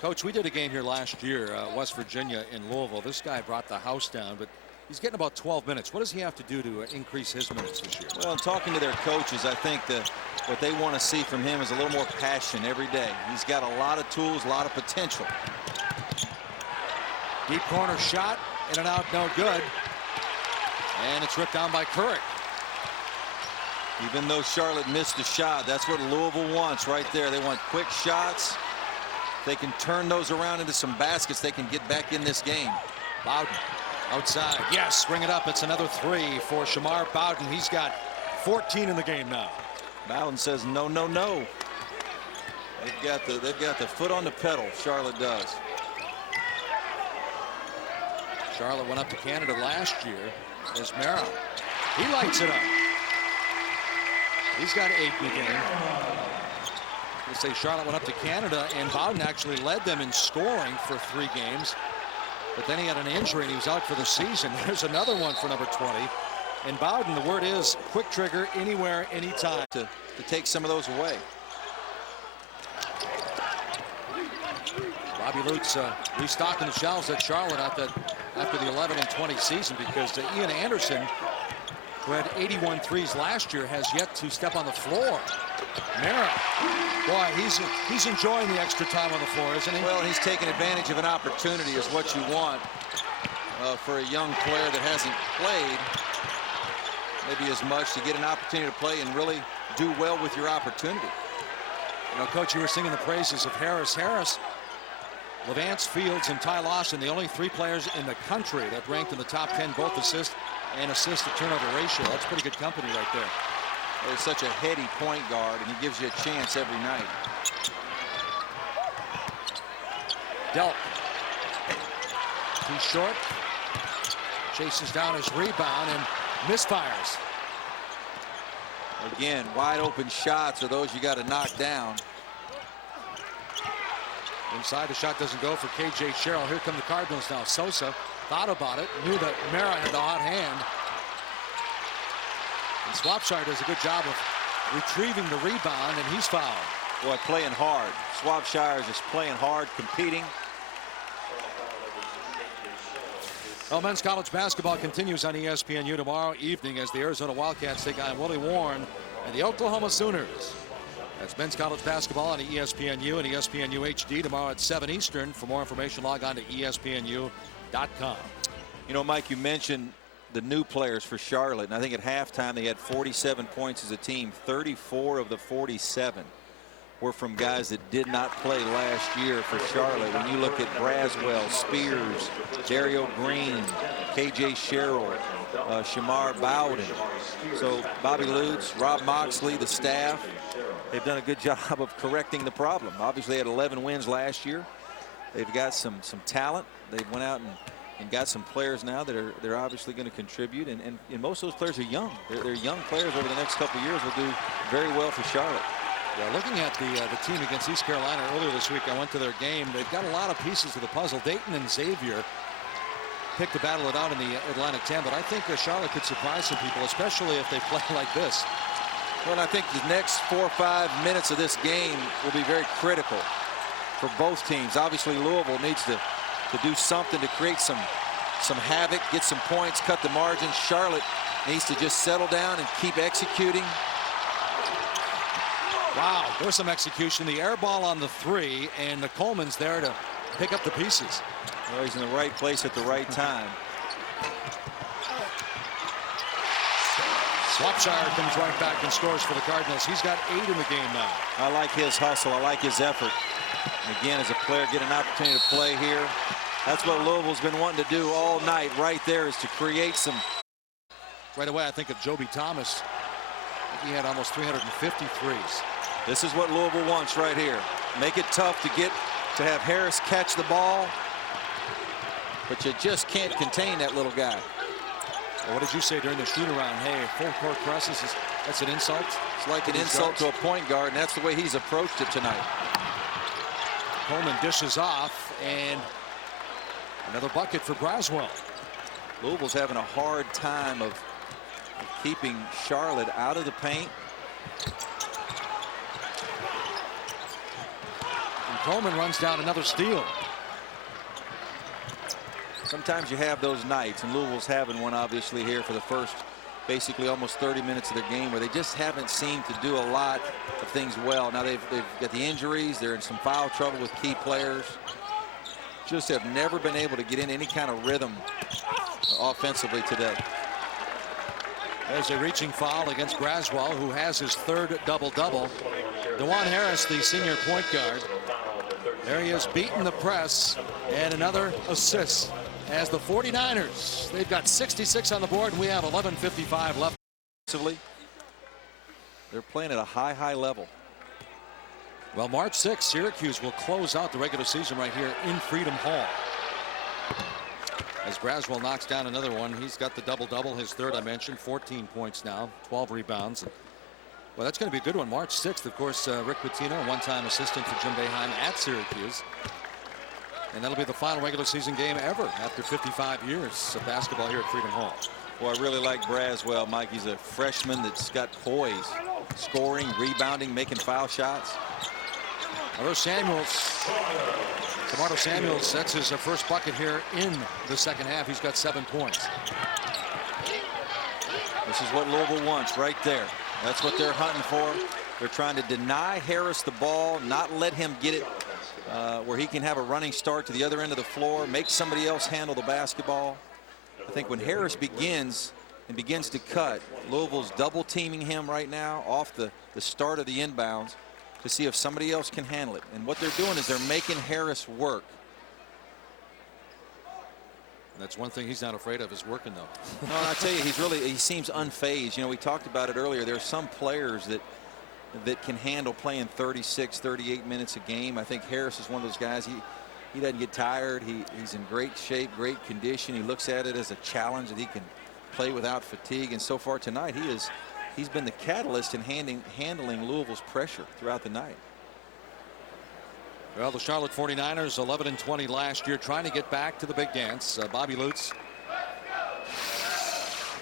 Coach, we did a game here last year, West Virginia in Louisville. This guy brought the house down, but he's getting about 12 minutes. What does he have to do to increase his minutes this year? Well, talking to their coaches, I think that what they want to see from him is a little more passion every day. He's got a lot of tools, a lot of potential. Deep corner shot, in and out, no good. And it's ripped down by Couric. Even though Charlotte missed the shot, that's what Louisville wants right there. They want quick shots. They can turn those around into some baskets. They can get back in this game. Bowden outside. Yes, bring it up. It's another 3 for Shamarr Bowden. He's got 14 in the game now. Bowden says no, no, no. They've got the foot on the pedal. Charlotte does. Charlotte went up to Canada last year as Mara. He lights it up. He's got 8 in the game. They say Charlotte went up to Canada, and Bowden actually led them in scoring for 3 games. But then he had an injury, and he was out for the season. There's another one for number 20. And Bowden, the word is quick trigger, anywhere, anytime. To take some of those away. Bobby Lutz restocking the shelves at Charlotte after the 11-20 season, because Ian Anderson, who had 81 threes last year, has yet to step on the floor. Mara, boy, he's enjoying the extra time on the floor, isn't he? Well, he's taking advantage of an opportunity is what you want for a young player that hasn't played maybe as much, to get an opportunity to play and really do well with your opportunity. You know, Coach, you were singing the praises of Harris. Levance Fields and Ty Lawson, the only 3 players in the country that ranked in the top 10, both assists and assist to turnover ratio. That's pretty good company right there. He's such a heady point guard, and he gives you a chance every night. Delp. Too short. Chases down his rebound and misfires. Again, wide open shots are those you got to knock down. Inside, the shot doesn't go for K.J. Sherrill. Here come the Cardinals now. Sosa thought about it, knew that Mara had the hot hand. And Swapshire does a good job of retrieving the rebound, and he's fouled. Boy, playing hard. Swapshire is just playing hard, competing. Well, men's college basketball continues on ESPNU tomorrow evening as the Arizona Wildcats take on Willie Warren and the Oklahoma Sooners. That's men's college basketball on ESPNU and ESPNU HD tomorrow at 7 Eastern. For more information, log on to ESPNU.com. You know, Mike, you mentioned the new players for Charlotte, and I think at halftime they had 47 points as a team. 34 of the 47 were from guys that did not play last year for Charlotte. When you look at Braswell, Spears, Dario Green, K.J. Sherrill, Shamarr Bowden. So Bobby Lutz, Rob Moxley, the staff, they've done a good job of correcting the problem. Obviously, they had 11 wins last year. They've got some talent. They went out and got some players now that they're obviously going to contribute. And most of those players are young. They're young players. Over the next couple of years will do very well for Charlotte. Yeah, looking at the team against East Carolina earlier this week, I went to their game. They've got a lot of pieces to the puzzle. Dayton and Xavier picked to battle it out in the Atlantic 10, but I think Charlotte could surprise some people, especially if they play like this. Well, I think the next 4 or 5 minutes of this game will be very critical for both teams. Obviously, Louisville needs to do something to create some havoc, get some points, cut the margin. Charlotte needs to just settle down and keep executing. Wow, there's some execution. The air ball on the 3, and the Coleman's there to pick up the pieces. Well, he's in the right place at the right time. Swapshire comes right back and scores for the Cardinals. He's got 8 in the game now. I like his hustle. I like his effort. And again, as a player, get an opportunity to play here. That's what Louisville's been wanting to do all night. Right there is to create some. Right away, I think of Joby Thomas. I think he had almost 350 threes. This is what Louisville wants right here. Make it tough to have Harris catch the ball, but you just can't contain that little guy. Well, what did you say during the shoot around? Hey, full court presses, that's an insult? It's like an insult to a point guard, and that's the way he's approached it tonight. Coleman dishes off, and another bucket for Braswell. Louisville's having a hard time of keeping Charlotte out of the paint. And Coleman runs down another steal. Sometimes you have those nights, and Louisville's having one obviously here for the first basically almost 30 minutes of their game, where they just haven't seemed to do a lot of things well. Now they've got the injuries, they're in some foul trouble with key players. Just have never been able to get in any kind of rhythm offensively today. There's a reaching foul against Braswell, who has his 3rd double-double. DeJuan Harris, the senior point guard. There he is, beating the press, and another assist as the 49ers. They've got 66 on the board, and we have 11:55 left. They're playing at a high level. Well, March 6th, Syracuse will close out the regular season right here in Freedom Hall. As Braswell knocks down another one, he's got the double-double, his 3rd I mentioned, 14 points now, 12 rebounds. Well, that's going to be a good one. March 6th, of course, Rick Pitino, a one-time assistant for Jim Boeheim at Syracuse. And that'll be the final regular season game ever after 55 years of basketball here at Freedom Hall. Well, I really like Braswell, Mike. He's a freshman that's got poise, scoring, rebounding, making foul shots. There's Samuels. Shamarr Samuels sets his first bucket here in the second half. He's got 7 points. This is what Louisville wants right there. That's what they're hunting for. They're trying to deny Harris the ball, not let him get it where he can have a running start to the other end of the floor, make somebody else handle the basketball. I think when Harris begins to cut, Louisville's double teaming him right now off the start of the inbounds to see if somebody else can handle it. And what they're doing is they're making Harris work. That's one thing he's not afraid of, is working, though. No, I tell you, he seems unfazed. You know, we talked about it earlier. There are some players that can handle playing 36, 38 minutes a game. I think Harris is one of those guys. He doesn't get tired. He's in great shape, great condition. He looks at it as a challenge that he can play without fatigue. And so far tonight, he's been the catalyst in handling Louisville's pressure throughout the night. Well, the Charlotte 49ers 11-20 last year, trying to get back to the big dance. Bobby Lutz.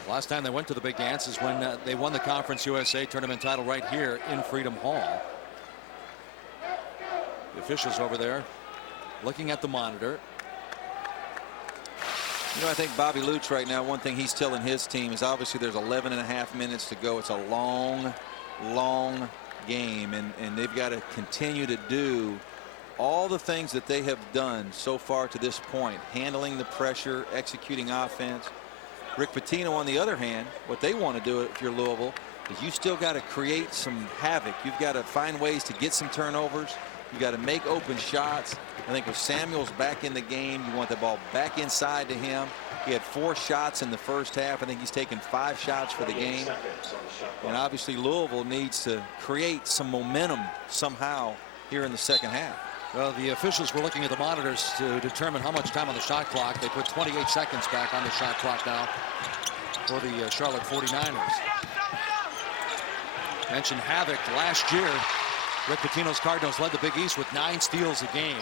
Last time they went to the big dance is when they won the Conference USA tournament title right here in Freedom Hall. The officials over there looking at the monitor. You know, I think Bobby Lutz right now, one thing he's telling his team is obviously there's 11.5 minutes to go. It's a long, long game, and they've got to continue to do all the things that they have done so far to this point, handling the pressure, executing offense. Rick Pitino, on the other hand, what they want to do if you're Louisville is you still got to create some havoc. You've got to find ways to get some turnovers. You got to make open shots. I think with Samuels back in the game, you want the ball back inside to him. He had 4 shots in the first half. I think he's taken 5 shots for the game. And obviously Louisville needs to create some momentum somehow here in the second half. Well, the officials were looking at the monitors to determine how much time on the shot clock. They put 28 seconds back on the shot clock now for the Charlotte 49ers. Mentioned havoc last year. Rick Pitino's Cardinals led the Big East with 9 steals a game.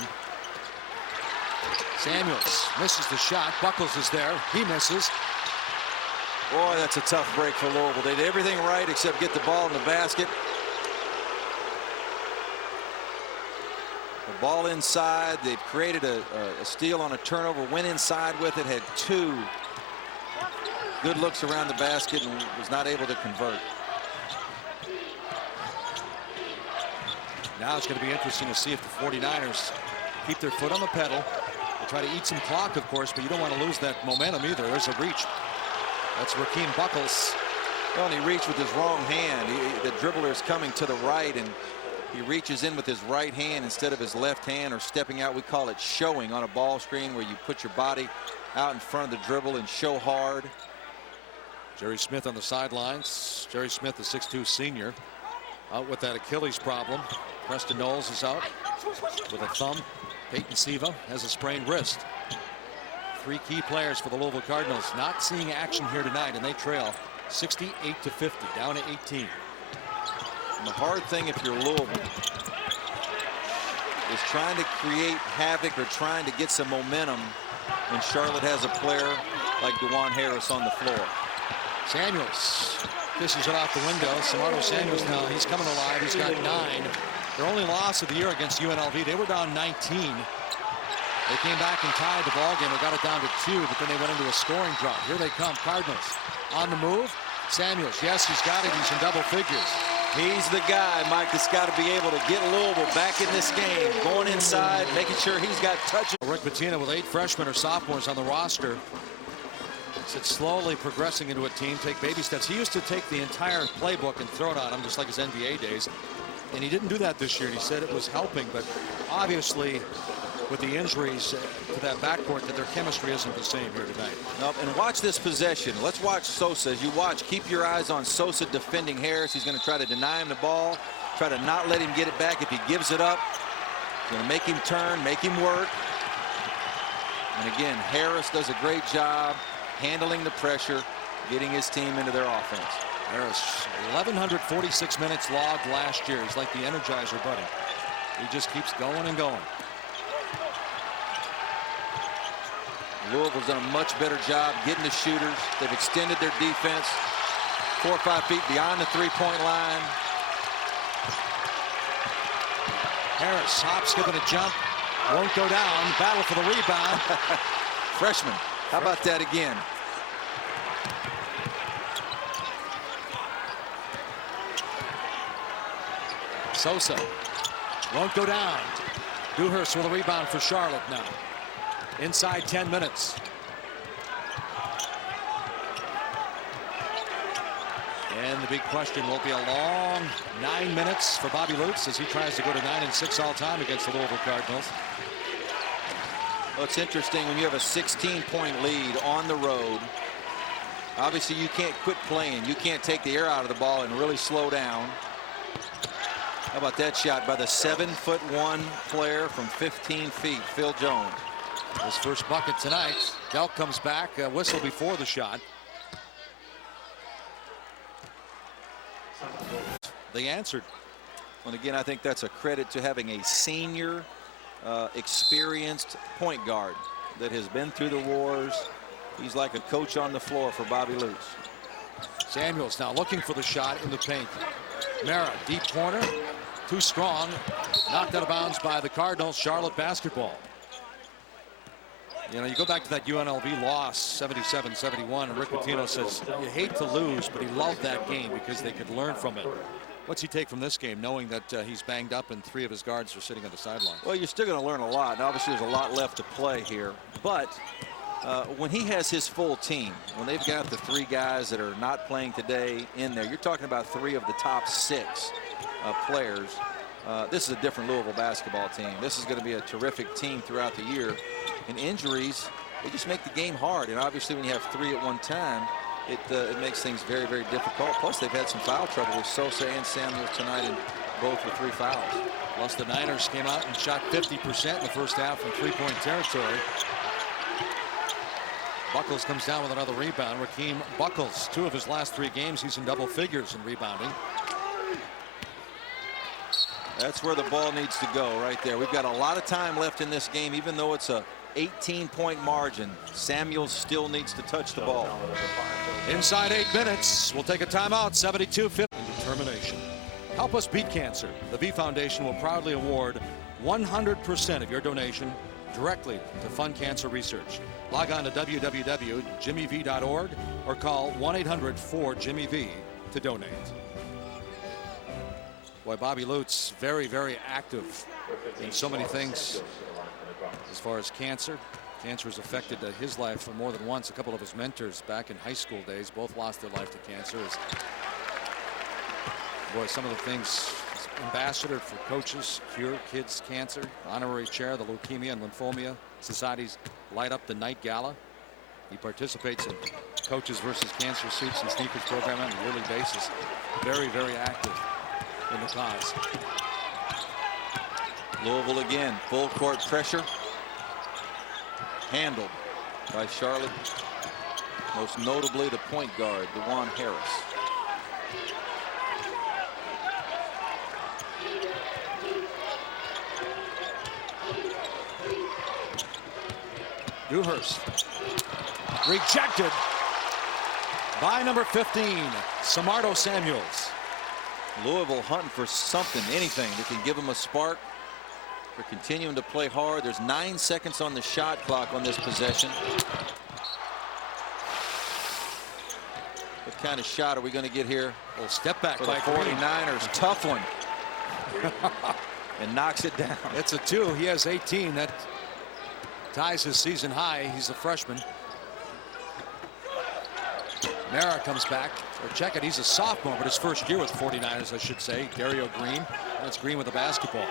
Samuels misses the shot. Buckles is there. He misses. Boy, that's a tough break for Louisville. They did everything right except get the ball in the basket. The ball inside. They've created a steal on a turnover. Went inside with it. Had 2 good looks around the basket and was not able to convert. Now it's going to be interesting to see if the 49ers keep their foot on the pedal. They try to eat some clock, of course, but you don't want to lose that momentum either. There's a reach. That's Rakeem Buckles. Well, and he reached with his wrong hand. The dribbler is coming to the right, and he reaches in with his right hand instead of his left hand, or stepping out. We call it showing on a ball screen, where you put your body out in front of the dribble and show hard. Jerry Smith on the sidelines. Jerry Smith, the 6'2 senior, out with that Achilles problem. Preston Knowles is out with a thumb. Peyton Siva has a sprained wrist. 3 key players for the Louisville Cardinals not seeing action here tonight, and they trail 68-50, down to 18. And the hard thing if you're Louisville is trying to create havoc or trying to get some momentum when Charlotte has a player like DeJuan Harris on the floor. Samuels fishes it off the window. Shamarr Samuels now, he's coming alive. He's got 9. Their only loss of the year against UNLV. They were down 19. They came back and tied the ball game. They got it down to 2, but then they went into a scoring drought. Here they come, Cardinals on the move. Samuels, yes, he's got it. He's in double figures. He's the guy, Mike, that's got to be able to get Louisville back in this game, going inside, making sure he's got touches. Rick Pitino with 8 freshmen or sophomores on the roster. It's slowly progressing into a team, take baby steps. He used to take the entire playbook and throw it on him, just like his NBA days. And he didn't do that this year. He said it was helping, but obviously with the injuries to that backcourt, that their chemistry isn't the same here tonight. Nope. And watch this possession. Let's watch Sosa. As you watch, keep your eyes on Sosa defending Harris. He's going to try to deny him the ball, try to not let him get it back. If he gives it up, he's going to make him turn, make him work. And again, Harris does a great job handling the pressure, getting his team into their offense. Harris, 1,146 minutes logged last year. He's like the Energizer Bunny. He just keeps going and going. Louisville's done a much better job getting the shooters. They've extended their defense 4 or 5 feet beyond the 3-point line. Harris, hop, skip, and a jump. Won't go down. Battle for the rebound. Freshman. How about that again? Sosa won't go down. Dewhurst with a rebound for Charlotte now. Inside 10 minutes. And the big question will be a long 9 minutes for Bobby Lutz as he tries to go to 9-6 all time against the Louisville Cardinals. Well, it's interesting when you have a 16-point lead on the road. Obviously, you can't quit playing. You can't take the air out of the ball and really slow down. How about that shot by the 7'1" player from 15 feet, Phil Jones. His first bucket tonight. Delk comes back, a whistle before the shot. They answered. And again, I think that's a credit to having a senior, experienced point guard that has been through the wars. He's like a coach on the floor for Bobby Lutz. Samuels now looking for the shot in the paint. Mara, deep corner, too strong. Knocked out of bounds by the Cardinals. Charlotte basketball. You know, you go back to that UNLV loss, 77-71, and Rick Pitino says you hate to lose, but he loved that game because they could learn from it. What's he take from this game, knowing that he's banged up and 3 of his guards are sitting on the sideline? Well, you're still going to learn a lot. And obviously, there's a lot left to play here. But when he has his full team, when they've got the 3 guys that are not playing today in there, you're talking about 3 of the top 6 players. This is a different Louisville basketball team. This is going to be a terrific team throughout the year. And injuries, they just make the game hard. And obviously, when you have 3 at one time, it makes things very, very difficult. Plus, they've had some foul trouble with Sosa and Samuels tonight, and both with 3 fouls. Plus, the Niners came out and shot 50% in the first half from 3-point territory. Buckles comes down with another rebound. Rakeem Buckles, 2 of his last 3 games, he's in double figures in rebounding. That's where the ball needs to go right there. We've got a lot of time left in this game, even though it's a 18-point margin. Samuels still needs to touch the ball. Inside 8 minutes. We'll take a timeout. 72-50. Determination. Help us beat cancer. The V Foundation will proudly award 100% of your donation directly to fund cancer research. Log on to www.jimmyv.org or call 1-800-4-JIMMY-V to donate. Boy, Bobby Lutz, very, very active in so many things as far as cancer. Cancer has affected his life more than once. A couple of his mentors back in high school days both lost their life to cancer. Boy, some of the things, ambassador for coaches, cure kids cancer, honorary chair of the Leukemia and Lymphomia Society's Light Up the Night Gala. He participates in Coaches versus Cancer Suits and Sneakers program on a yearly basis. Very, very active in the cause. Louisville again, full court pressure. Handled by Charlotte, most notably the point guard, DeJuan Harris. Dewhurst rejected by number 15, Shamarr Samuels. Louisville hunting for something, anything that can give them a spark. They're continuing to play hard. There's 9 seconds on the shot clock on this possession. What kind of shot are we going to get here? A little step back for the 49ers. Tough one. And knocks it down. It's a 2. He has 18. That ties his season high. He's a freshman. Mara comes back. Or check it. He's a sophomore, but his first year with the 49ers, I should say. Dario Green. That's Green with the basketball.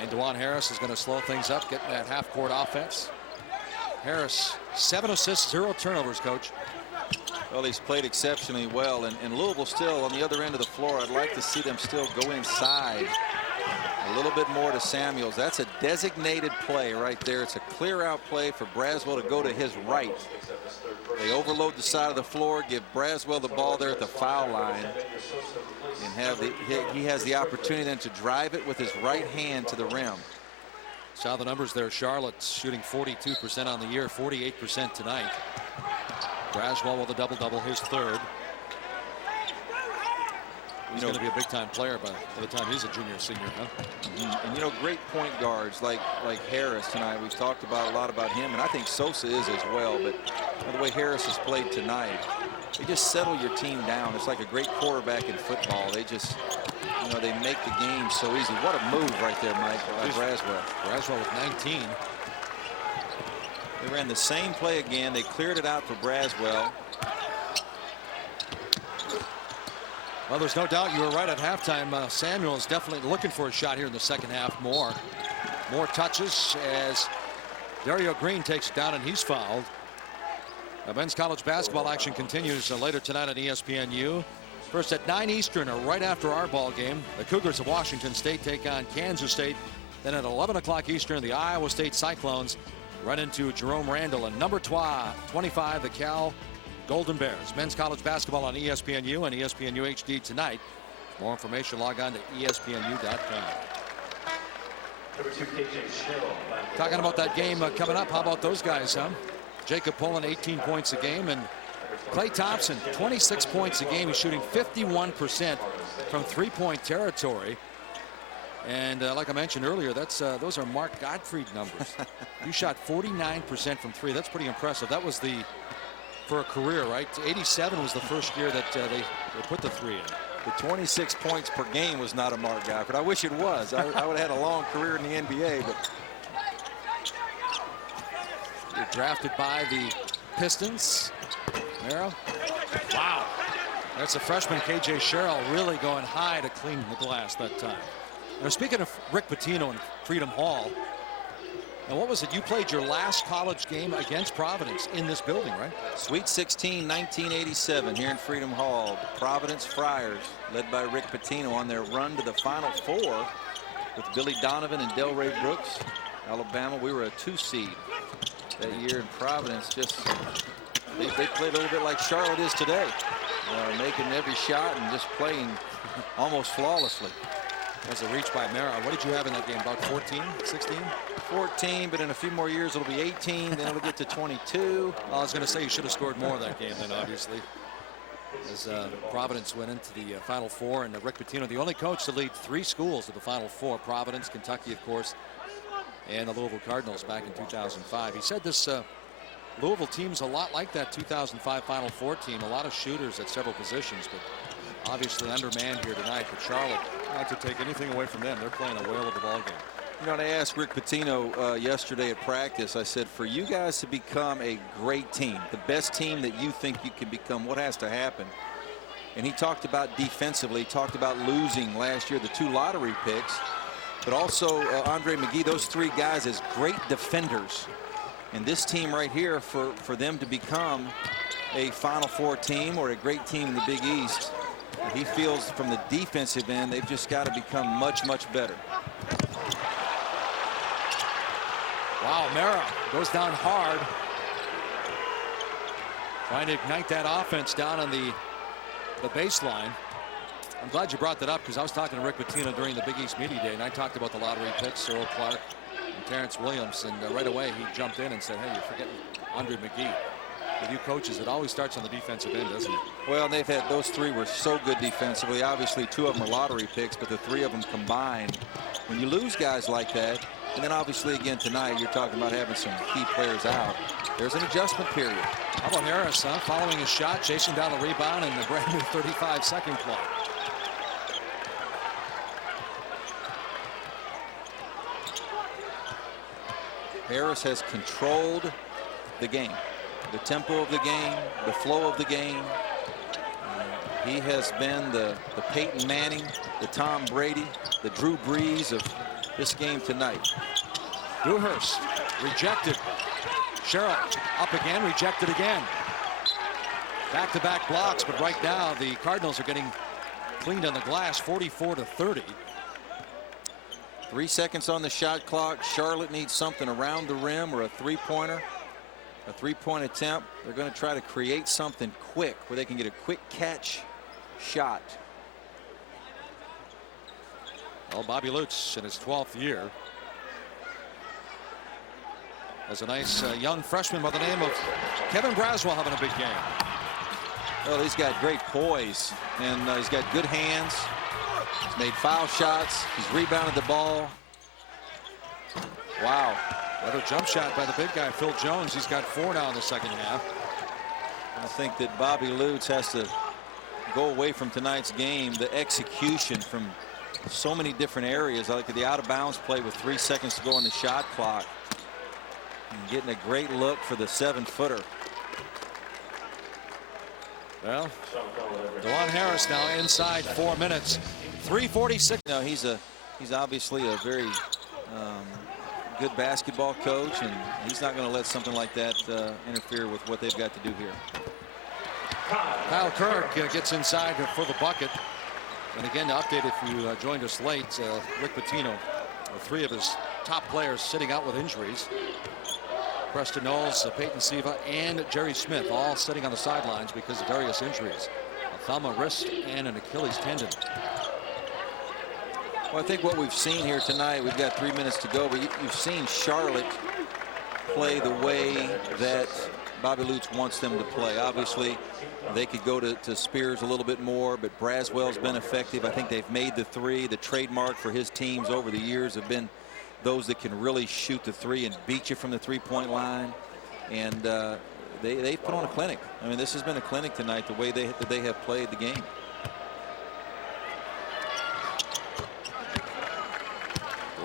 And DeJuan Harris is going to slow things up, getting that half-court offense. Harris, 7 assists, 0 turnovers, Coach. Well, he's played exceptionally well, and Louisville still on the other end of the floor. I'd like to see them still go inside a little bit more to Samuels. That's a designated play right there. It's a clear-out play for Braswell to go to his right. They overload the side of the floor, give Braswell the ball there at the foul line, and he has the opportunity then to drive it with his right hand to the rim. Saw the numbers there. Charlotte shooting 42% on the year, 48% tonight. Braswell with a double-double, his 3rd. He's going to be a big-time player by the time he's a junior, senior, huh? And you know, great point guards like Harris tonight. We've talked a lot about him, and I think Sosa is as well. But the way Harris has played tonight, they just settle your team down. It's like a great quarterback in football. They just, you know, they make the game so easy. What a move right there, Mike, by Braswell. Braswell with 19. They ran the same play again. They cleared it out for Braswell. Well, there's no doubt you were right at halftime. Samuel is definitely looking for a shot here in the second half more. more touches as Dario Green takes it down and he's fouled. Men's college basketball action continues later tonight on ESPNU. First at 9 Eastern, or right after our ball game, the Cougars of Washington State take on Kansas State. Then at 11 o'clock Eastern, the Iowa State Cyclones run into Jerome Randall, and number 25, the Cal Golden Bears. Men's college basketball on ESPNU and ESPNU HD tonight. For more information, log on to ESPNU.com. Talking about that game coming up, how about those guys, huh? Jacob Pullen, 18 points a game, and Klay Thompson, 26 points a game. He's shooting 51% from three-point territory. And like I mentioned earlier, those are Mark Gottfried numbers. You shot 49% from three. That's pretty impressive. That was for a career, right? 87 was the first year that they put the three in. The 26 points per game was not a Mark Gottfried. I wish it was. I would have had a long career in the NBA, but you're drafted by the Pistons. Merrill. Wow. That's a freshman, KJ Sherrill, really going high to clean the glass that time. Now, speaking of Rick Pitino and Freedom Hall, now what was it? You played your last college game against Providence in this building, right? Sweet 16, 1987, here in Freedom Hall. Providence Friars, led by Rick Pitino, on their run to the Final Four with Billy Donovan and Delray Brooks. Alabama, we were a 2 seed that year, in Providence they played a little bit like Charlotte is today, making every shot and just playing almost flawlessly. As a reach by Mara. What did you have in that game? About 14, 16? 14, but in a few more years it'll be 18, then it'll get to 22. I was going to say you should have scored more that game then, obviously. As Providence went into the Final Four, and Rick Pitino, the only coach to lead 3 schools to the Final Four. Providence, Kentucky, of course, and the Louisville Cardinals back in 2005. He said this Louisville team's a lot like that 2005 Final Four team. A lot of shooters at several positions, but obviously undermanned here tonight. But Charlotte, not to take anything away from them, they're playing a whale of a ball game. You know, and I asked Rick Pitino yesterday at practice, I said, for you guys to become a great team, the best team that you think you can become, what has to happen? And he talked about defensively, talked about losing last year the 2 lottery picks, but also Andre McGee, those 3 guys as great defenders. And this team right here, for them to become a Final Four team or a great team in the Big East, he feels from the defensive end, they've just got to become much, much better. Wow, Mara goes down hard. Trying to ignite that offense down on the baseline. I'm glad you brought that up because I was talking to Rick Pitino during the Big East Media Day, and I talked about the lottery picks, Cyril Clark and Terrence Williams, and right away he jumped in and said, hey, you're forgetting Andre McGee. With you coaches, it always starts on the defensive end, doesn't it? Well, they've had, those 3 were so good defensively. Obviously 2 of them are lottery picks, but the 3 of them combined, when you lose guys like that, and then obviously again tonight you're talking about having some key players out, there's an adjustment period. How about Harris, huh? Following his shot, chasing down a rebound, and the brand new 35-second clock. Harris has controlled the game, the tempo of the game, the flow of the game. He has been the Peyton Manning, the Tom Brady, the Drew Brees of this game tonight. Dewhurst rejected. Sherrill up again, rejected again. Back-to-back blocks, but right now the Cardinals are getting cleaned on the glass, 44-30. 3 seconds on the shot clock. Charlotte needs something around the rim or a three-pointer. A three-point attempt. They're going to try to create something quick where they can get a quick catch shot. Well, Bobby Lutz in his 12th year has a nice young freshman by the name of Kevin Braswell having a big game. Well, he's got great poise, and he's got good hands. He's made foul shots. He's rebounded the ball. Wow. Another jump shot by the big guy, Phil Jones. He's got 4 now in the second half. I think that Bobby Lutz has to go away from tonight's game. The execution from so many different areas. I like the out-of-bounds play with 3 seconds to go on the shot clock. And getting a great look for the 7-footer. Well, DeJuan Harris now inside 4 minutes. 3:46. No, he's obviously a very good basketball coach, and he's not going to let something like that interfere with what they've got to do here. Kyle Kirk gets inside for the bucket. And again, to update if you joined us late, Rick Pitino, 3 of his top players sitting out with injuries. Preston Knowles, Peyton Siva, and Jerry Smith all sitting on the sidelines because of various injuries. A thumb, a wrist, and an Achilles tendon. Well, I think what we've seen here tonight, we've got 3 minutes to go, but you've seen Charlotte play the way that Bobby Lutz wants them to play. Obviously, they could go to Spears a little bit more, but Braswell's been effective. I think they've made the 3. The trademark for his teams over the years have been those that can really shoot the 3 and beat you from the 3-point line. And they've put on a clinic. I mean, this has been a clinic tonight, the way they have played the game.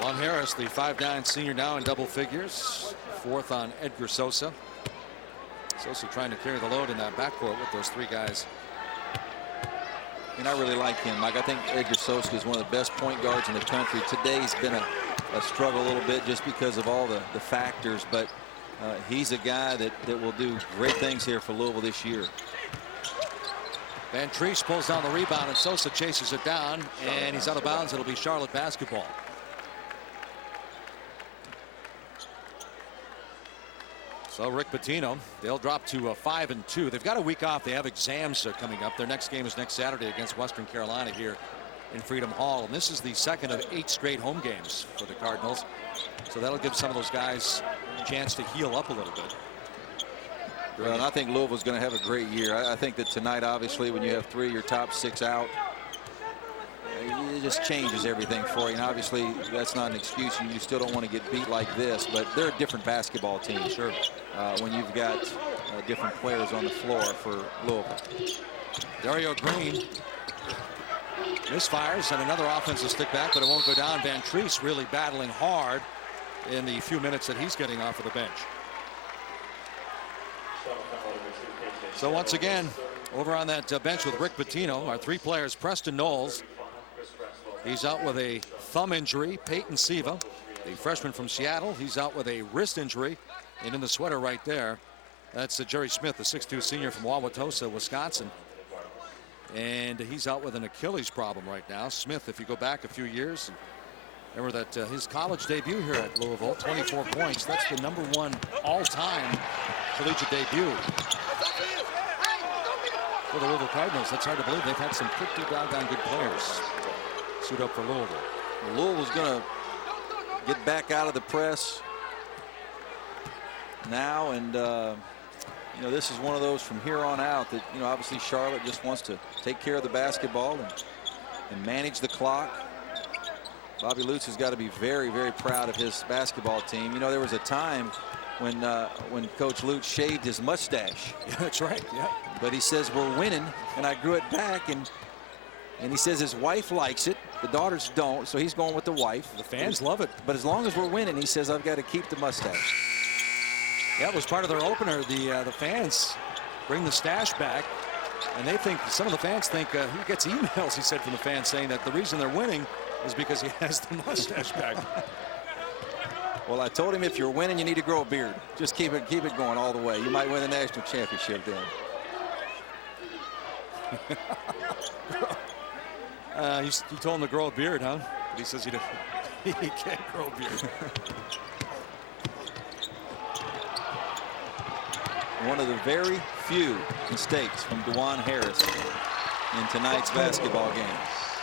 Juan Harris, the 5'9" senior, now in double figures. 4th on Edgar Sosa. Sosa trying to carry the load in that backcourt with those 3 guys. And I really like him, Mike. I think Edgar Sosa is one of the best point guards in the country. Today's been a struggle a little bit just because of all the factors, but he's a guy that will do great things here for Louisville this year. Van Treese pulls down the rebound, and Sosa chases it down, and he's out of bounds. It'll be Charlotte basketball. So Rick Pitino, they'll drop to 5-2. They've got a week off. They have exams coming up. Their next game is next Saturday against Western Carolina here in Freedom Hall. And this is the 2nd of 8 straight home games for the Cardinals. So that'll give some of those guys a chance to heal up a little bit. Well, and I think Louisville's going to have a great year. I think that tonight, obviously, when you have 3 of your top 6 out, it just changes everything for you. And obviously, that's not an excuse, and you still don't want to get beat like this. But they're a different basketball team, sure, when you've got different players on the floor for Louisville. Dario Green misfires, and another offensive stick back, but it won't go down. Van Treese really battling hard in the few minutes that he's getting off of the bench. So once again, over on that bench with Rick Pitino, our 3 players. Preston Knowles, he's out with a thumb injury. Peyton Siva, the freshman from Seattle, he's out with a wrist injury. And in the sweater right there, that's Jerry Smith, the 6'2" senior from Wauwatosa, Wisconsin. And he's out with an Achilles problem right now. Smith, if you go back a few years, remember that his college debut here at Louisville, 24 points. That's the #1 all-time collegiate debut for the Louisville Cardinals. That's hard to believe. They've had some pretty doggone good players suit up for Louisville. Louisville's going to get back out of the press now, and you know, this is one of those from here on out that, you know, obviously Charlotte just wants to take care of the basketball and manage the clock. Bobby Lutz has got to be very, very proud of his basketball team. You know, there was a time when Coach Lutz shaved his mustache. Yeah, that's right. Yeah. But he says we're winning, and I grew it back, and he says his wife likes it. The daughters don't, so he's going with the wife. The fans love it. But as long as we're winning, he says, I've got to keep the mustache. That was part of their opener. The fans bring the stash back, and they think, some of the fans think, he gets emails, he said, from the fans saying that the reason they're winning is because he has the mustache back. Well, I told him if you're winning, you need to grow a beard. Just keep it going all the way. You might win the national championship then. He told him to grow a beard, huh? But he says he can't grow a beard. One of the very few mistakes from DeJuan Harris in tonight's basketball game.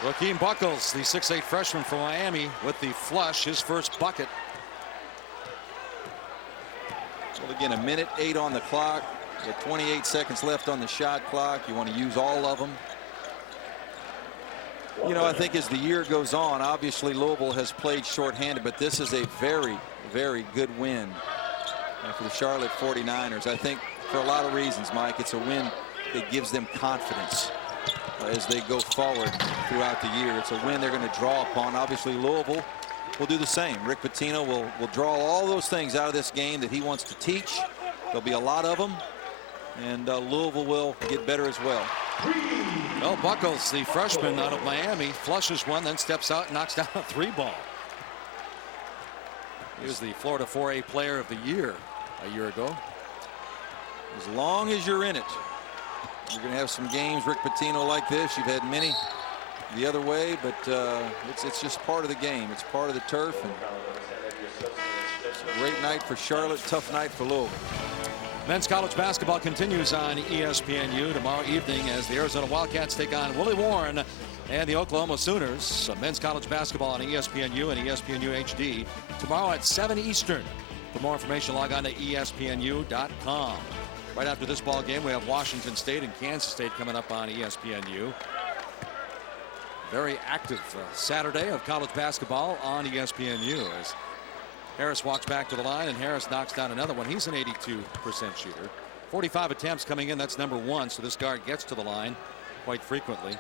Rakeem Buckles, the 6'8" freshman from Miami, with the flush, his first bucket. Well, again, 1:08 on the clock. With 28 seconds left on the shot clock. You want to use all of them. You know, I think as the year goes on, obviously Louisville has played shorthanded, but this is a very, very good win for the Charlotte 49ers. I think for a lot of reasons, Mike, it's a win that gives them confidence as they go forward throughout the year. It's a win they're going to draw upon. Obviously, Louisville will do the same. Rick Pitino will draw all those things out of this game that he wants to teach. There'll be a lot of them, and Louisville will get better as well. Well, Buckles, the freshman out of Miami, flushes one, then steps out and knocks down a 3 ball. He was the Florida 4A Player of the Year a year ago. As long as you're in it, you're going to have some games, Rick Pitino, like this. You've had many the other way, but it's just part of the game. It's part of the turf. And it's a great night for Charlotte, tough night for Louisville. Men's college basketball continues on ESPNU tomorrow evening as the Arizona Wildcats take on Willie Warren and the Oklahoma Sooners. So men's college basketball on ESPNU and ESPNU HD tomorrow at 7 Eastern. For more information, log on to ESPNU.com. Right after this ball game, we have Washington State and Kansas State coming up on ESPNU. Very active Saturday of college basketball on ESPNU as Harris walks back to the line, and Harris knocks down another one. He's an 82% shooter. 45 attempts coming in. That's number one. So this guard gets to the line quite frequently.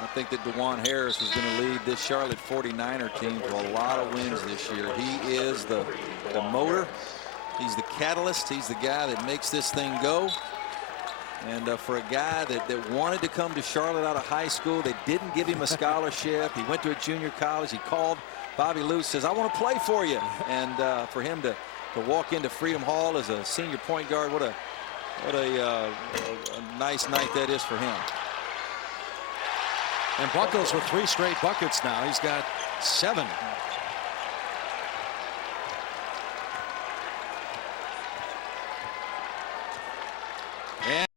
I think that DeJuan Harris is going to lead this Charlotte 49er team to a lot of wins this year. He is the motor. He's the catalyst. He's the guy that makes this thing go. And for a guy that wanted to come to Charlotte out of high school, they didn't give him a scholarship. He went to a junior college. He called Bobby Luce, says, "I want to play for you." And for him to walk into Freedom Hall as a senior point guard, what a nice night that is for him. And Buckles with 3 straight buckets now. He's got 7